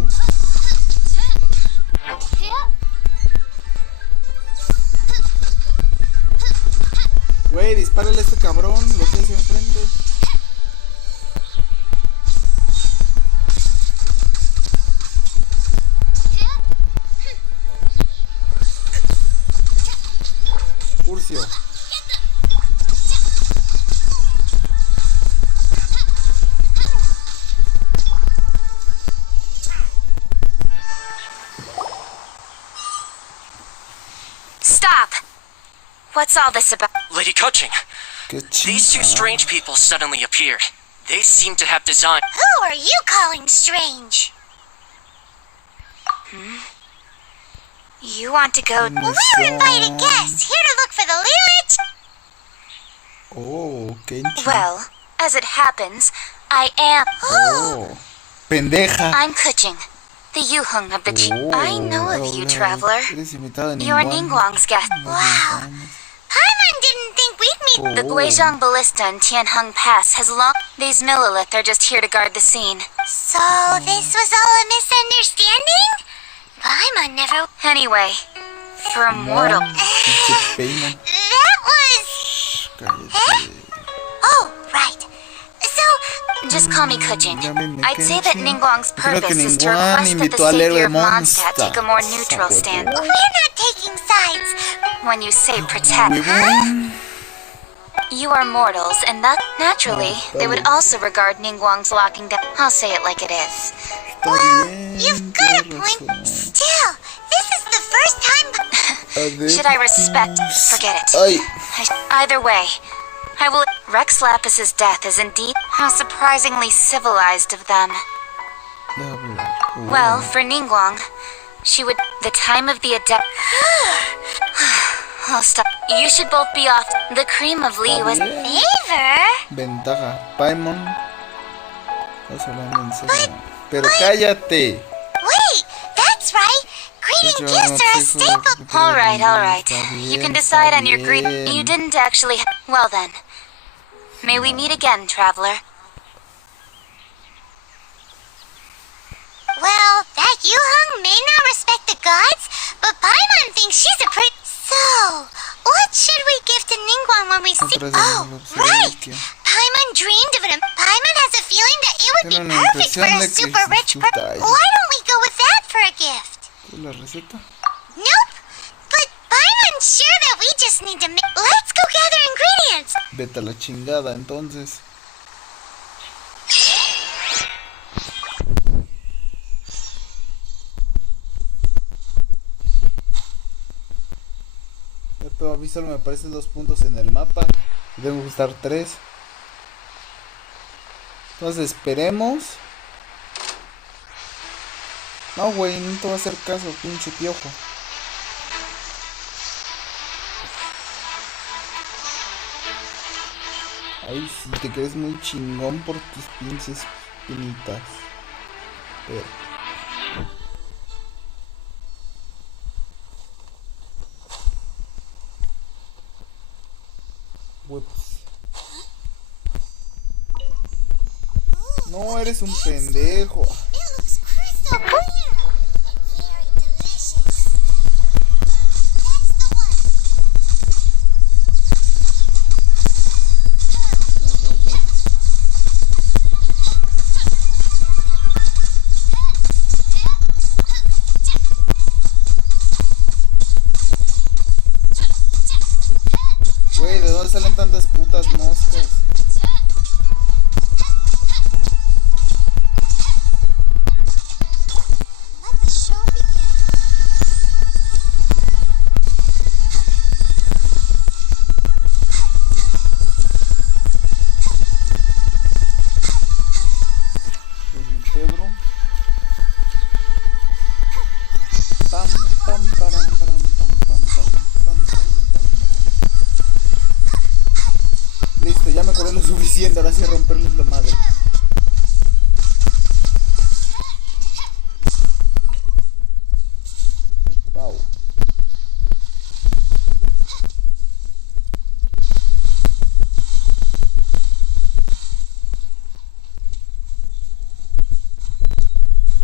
Güey, dispárale a este cabrón, lo tienes enfrente. Furcio. Stop! What's all this about? Lady Genshing, these two strange people suddenly appeared. They seem to have designed... Who are you calling strange? You want to go... We're invited guests, here to look for the lyrics. Oh, Genshing. Well, as it happens, I am... Oh, pendeja. I'm Kuching, the Yuhung of the I know of you, traveler. You're Ningguang's guest. Wow. Paimon didn't think we'd meet. The Guizhong Ballista in Tianheng Pass has long... These Millilith are just here to guard the scene. So this was all a misunderstanding? Paimon never... Anyway, for a mortal... That was... Oh, right. So... Just call me Kuching. I'd say that Ningguang's purpose is to request that the savior of Mondstadt take a more neutral stand. We're not taking sides. When you say protect... You are mortals, and that, naturally, they would also regard Ningguang's locking down. I'll say it like it is. Well, you've got a point. Still, this is the first time... Should I respect? Forget it. Either way, I will... Rex Lapis's death is indeed how surprisingly civilized of them. Well, for Ningguang, she would... The time of the adept... I'll stop. You should both be off. The cream of Lee was... Favor? Ventaja. Paimon. Estás hablando en serio. Pero cállate. Wait, that's right. Greeting gifts are a staple. All right. You can decide on your greeting. You didn't actually... Well then. May we meet again, traveler. Well, that Yuhung may not respect the gods, but Paimon thinks she's a pretty... So, what should we give to Ningguang when we see... Oh, right! Paimon dreamed of it, and Paimon has a feeling that it would be perfect for a super rich person. Why don't we go with that for a gift? ¿La receta? Nope! But Paimon's sure that we just need to make... Let's go gather ingredients! Vete a la chingada, entonces. Pero a mí solo me aparecen 2 puntos en el mapa. Y tengo que estar 3. Entonces esperemos. No, güey, no te va a hacer caso, pinche piojo. Ay, si te crees muy chingón por tus pinches pinitas. Pero... No, eres un pendejo. Güey, ¿de dónde salen tantas putas moscas? me acordé lo suficiente, ahora sí a romperles la madre. Pau.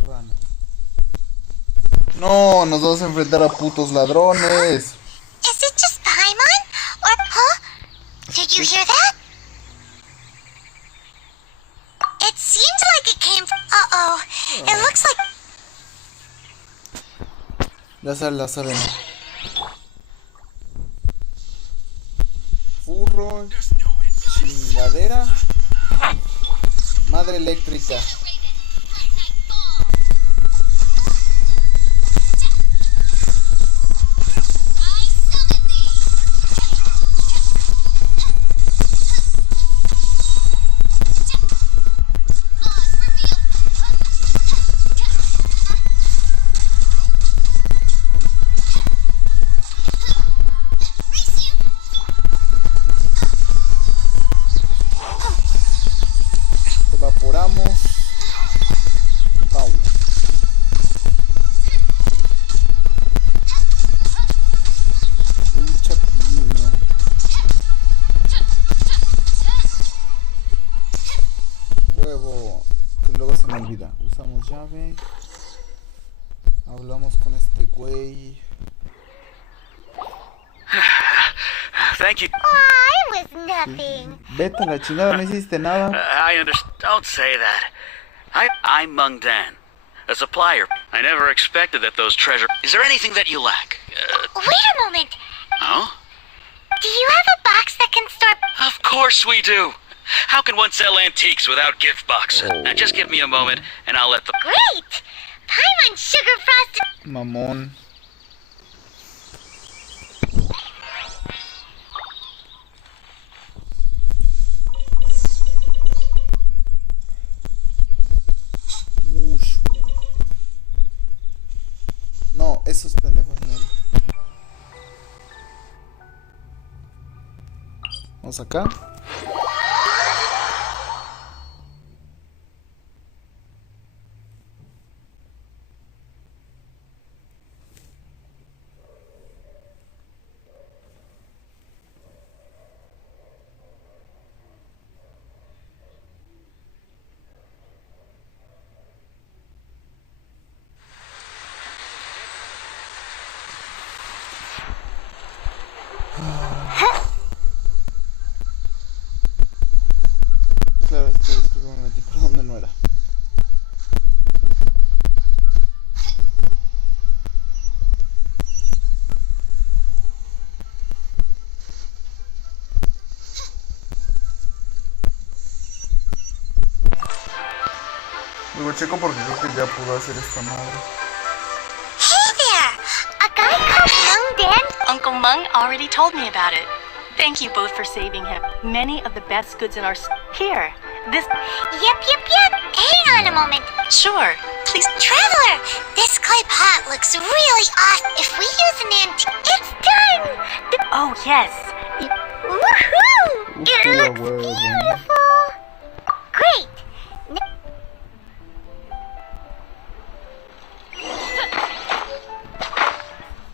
Rana. No, nos vamos a enfrentar a putos ladrones. Is it just Paimon? Or, huh? Did you hear that? It seems like it came from... Uh-oh. It looks like... Ya saben. Furro. Chingadera. Madre eléctrica. Evaporamos. Pau. Un chapulín. Huevo. Que luego se me olvida. Usamos llave. Hablamos con este güey. Thank you. Oh, it was nothing. Vete a la chingada, no hiciste nada. I understand. Don't say that. I'm Mung Dan, a supplier. I never expected that those treasure... Is there anything that you lack? Wait a moment. Oh? Do you have a box that can store... Of course we do. How can one sell antiques without gift boxes? Now just give me a moment, and I'll let the... Great! Paimon sugar frosted... Mamón. No, esos pendejos no. Vamos acá. Claro, creo que me metí por donde no era. Luego checo porque creo que ya puedo hacer esta madre. Hey there! A guy called Mung Dan? Uncle Mung already told me about it. Thank you both for saving him. Many of the best goods in our... Here, this... Yep. Hang on a moment. Sure, please... Traveler, this clay pot looks really awesome. If we use an antique, it's done! Oh, yes. Woohoo! It looks beautiful! Great!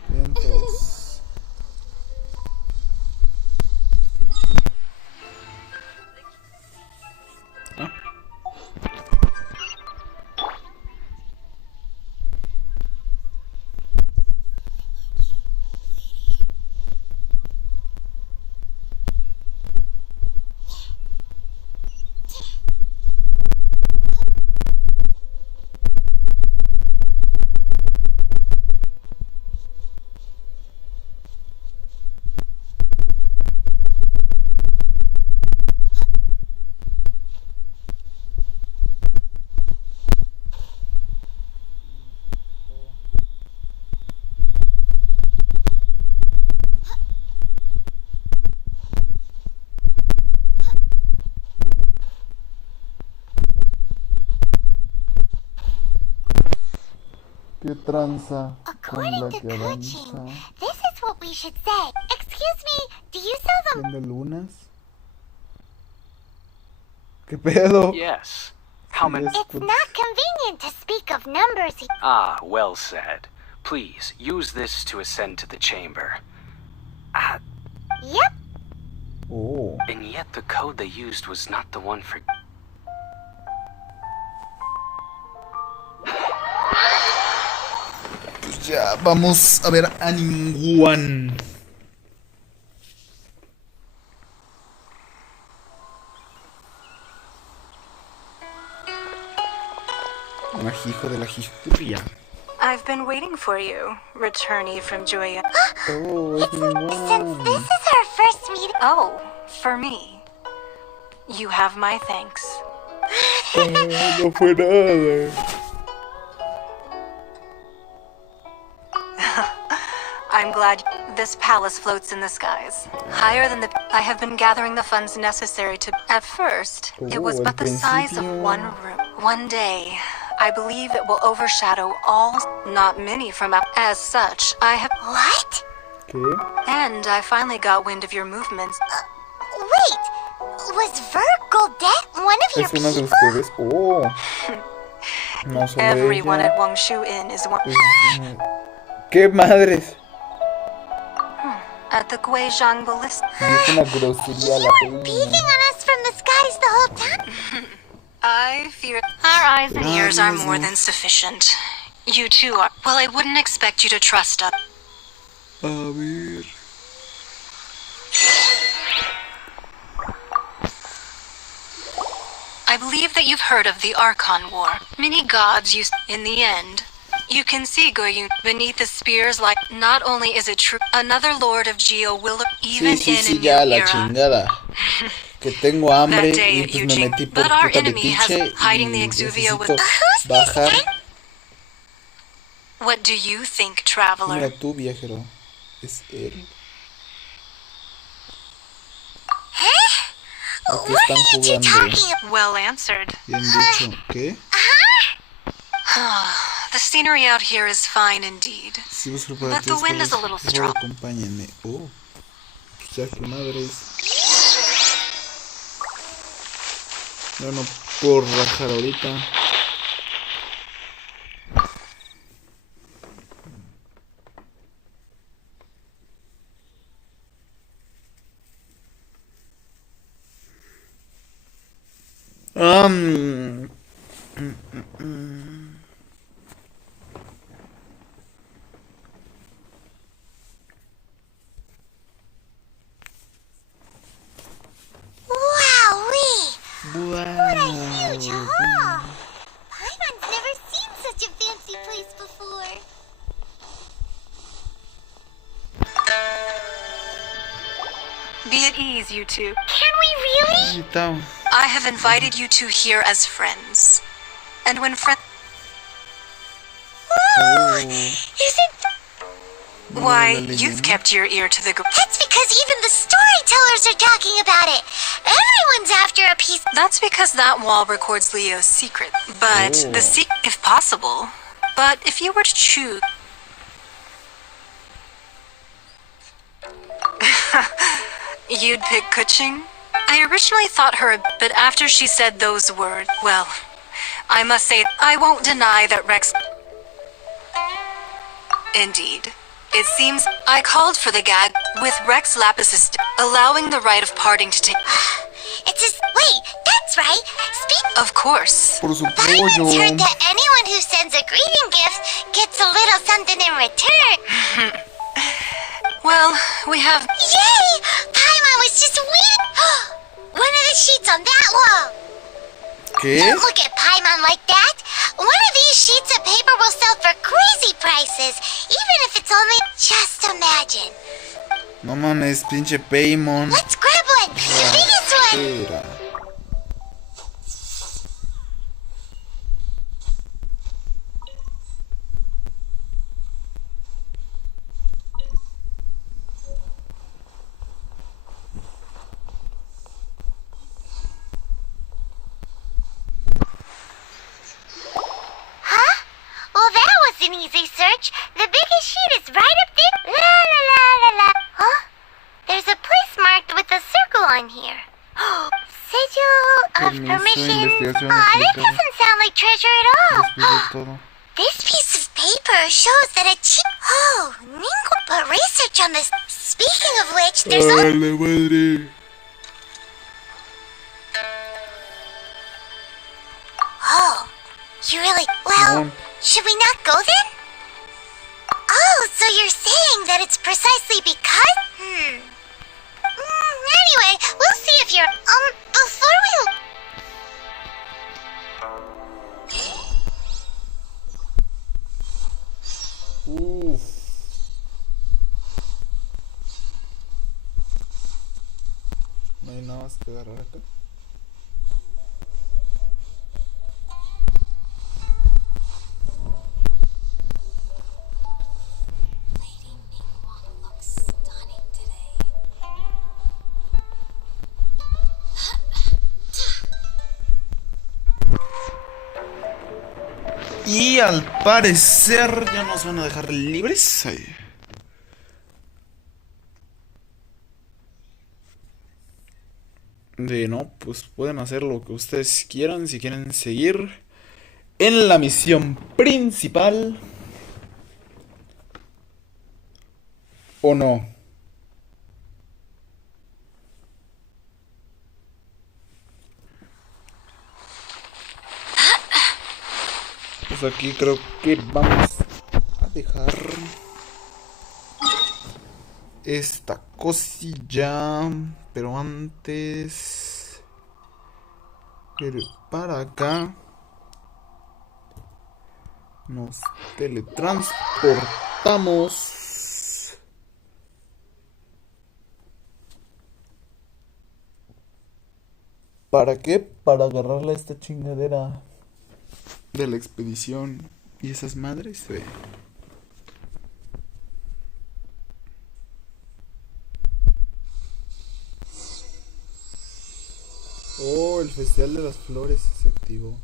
Vientos. ¿Ah? ¿Qué tranza con la que avanza? This is what we should say. Excuse me, do you sell them? ¿Vende lunas? ¿Qué pedo? Yes. How many? It's not convenient to speak of numbers. Ah, well said. Please, use this to ascend to the chamber. Yep. Oh. And yet the code they used was not the one for... Pues ya, vamos a ver a Ningguan. Un ajijo de la jijurria. I've been waiting for you, returnee from Joya. Oh, Since this is our first meeting... Oh, for me. You have my thanks. No fue nada. I'm glad this palace floats in the skies. Higher than the... I have been gathering the funds necessary to... At first, it was but the size of one room. One day, I believe it will overshadow all... Not many from... As such, I have... What? ¿Qué? And I finally got wind of your movements. Wait, was Vergoldet one of your ¿Es una de people? ustedes? Oh. No solo Everyone ella. at Wangshu Inn is one... ¿Qué madres? At the Guizhang Ballista. Es una grosería la peña. Peeking on us from the skies the whole time? I fear our eyes and ears are more than sufficient. You too are. Well, I wouldn't expect you to trust us. A ver. I believe that you've heard of the Archon War. Many gods used... In the end, you can see Goyun beneath the spears like... Not only is it true, another lord of Geo will... Even Sí, in a new ya, la era. chingada. Que tengo hambre That day y at pues me Eugene. metí por But our puta enemy has metiche hiding the y exuvia with... necesito bajar. What do you think, traveler? Mira tú, viajero. Es él. Aquí están jugando. Well answered. Bien dicho. ¿Qué? The scenery out here is fine indeed. Si vos But the wind is a little strong. Acompáñenme. Oh. Pues ya que madres. Yo no puedo rajar ahorita. Wowee! Wow. What a huge hall! Paimon's never seen such a fancy place before. Be at ease, you two. Can we really? I have invited you two here as friends. And when friends... Oh, isn't... Why, you've kept your ear to the... That's because even the storytellers are talking about it. Everyone's after a piece. That's because that wall records Leo's secret. But the secret, if possible. But if you were to choose... You'd pick Kuching? I originally thought her, but after she said those words, well, I must say, I won't deny that Rex... Indeed. It seems I called for the gag with Rex Lapis's allowing the right of parting to take... It's just... Wait, that's right. Of course. Paimon's heard that anyone who sends a greeting gift gets a little something in return. Well, we have... Yay! Paimon was just waiting. One of the sheets on that wall. ¿Qué? Don't look at Paimon like that. One of these sheets of paper will sell for crazy prices, even if it's only... Just imagine. No mames, pinche Paimon. Let's grab one. The biggest one. Espera. Huh? Well, that was an easy search. The biggest sheet is right up there. La la la la la. Huh? There's a place marked with a circle on here. Sigil of permission. Aw, that doesn't sound like treasure at all. This piece of paper shows that a Oh, Ningo put research on this. Speaking of which, there's Oh, you really... Well, should we not go then? Oh, so you're saying that it's precisely because... Anyway, we'll see if you're... before we... No hay nada más que agarrar acá. Y al parecer ya nos van a dejar libres. Ahí. No, pues pueden hacer lo que ustedes quieran. Si quieren seguir en la misión principal o no. Pues aquí creo que vamos a dejar esta cosilla, pero antes para acá nos teletransportamos ¿para qué? Para agarrarle a esta chingadera de la expedición y esas madres. Oh, el Festival de las Flores se activó.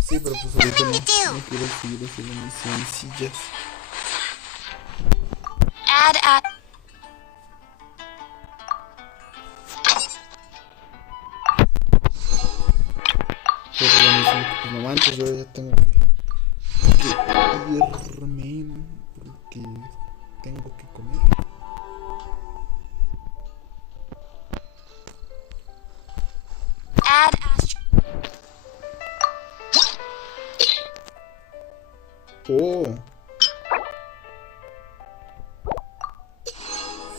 Sí, pero pues ahorita no quiero seguir haciendo misioncillas. Pero pues no manches, yo ya tengo que irme porque tengo que comer. Oh,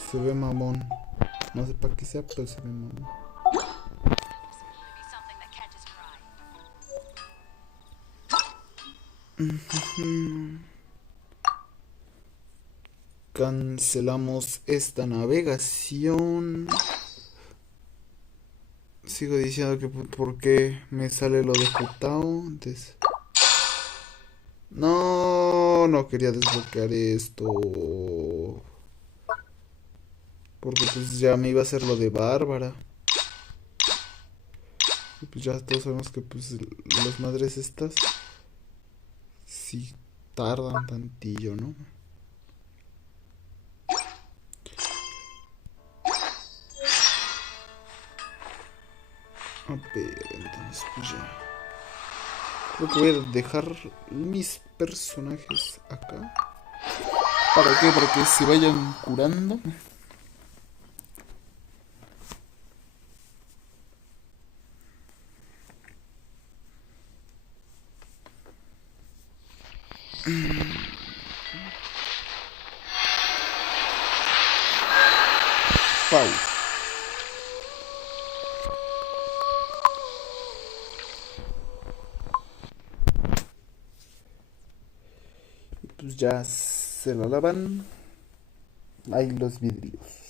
se ve mamón. No sé para qué sea, pero se ve mamón. Cancelamos esta navegación. Sigo diciendo que por qué me sale lo de Futao. No quería desbloquear esto. Porque pues ya me iba a hacer lo de Bárbara. Y pues ya todos sabemos que pues las madres estas sí tardan tantillo, ¿no? A ver, entonces pues ya. Creo que voy a dejar mis personajes acá. ¿Para qué? Para que se vayan curando. Pau. Y pues ya se la lavan. Ahí los vidrios.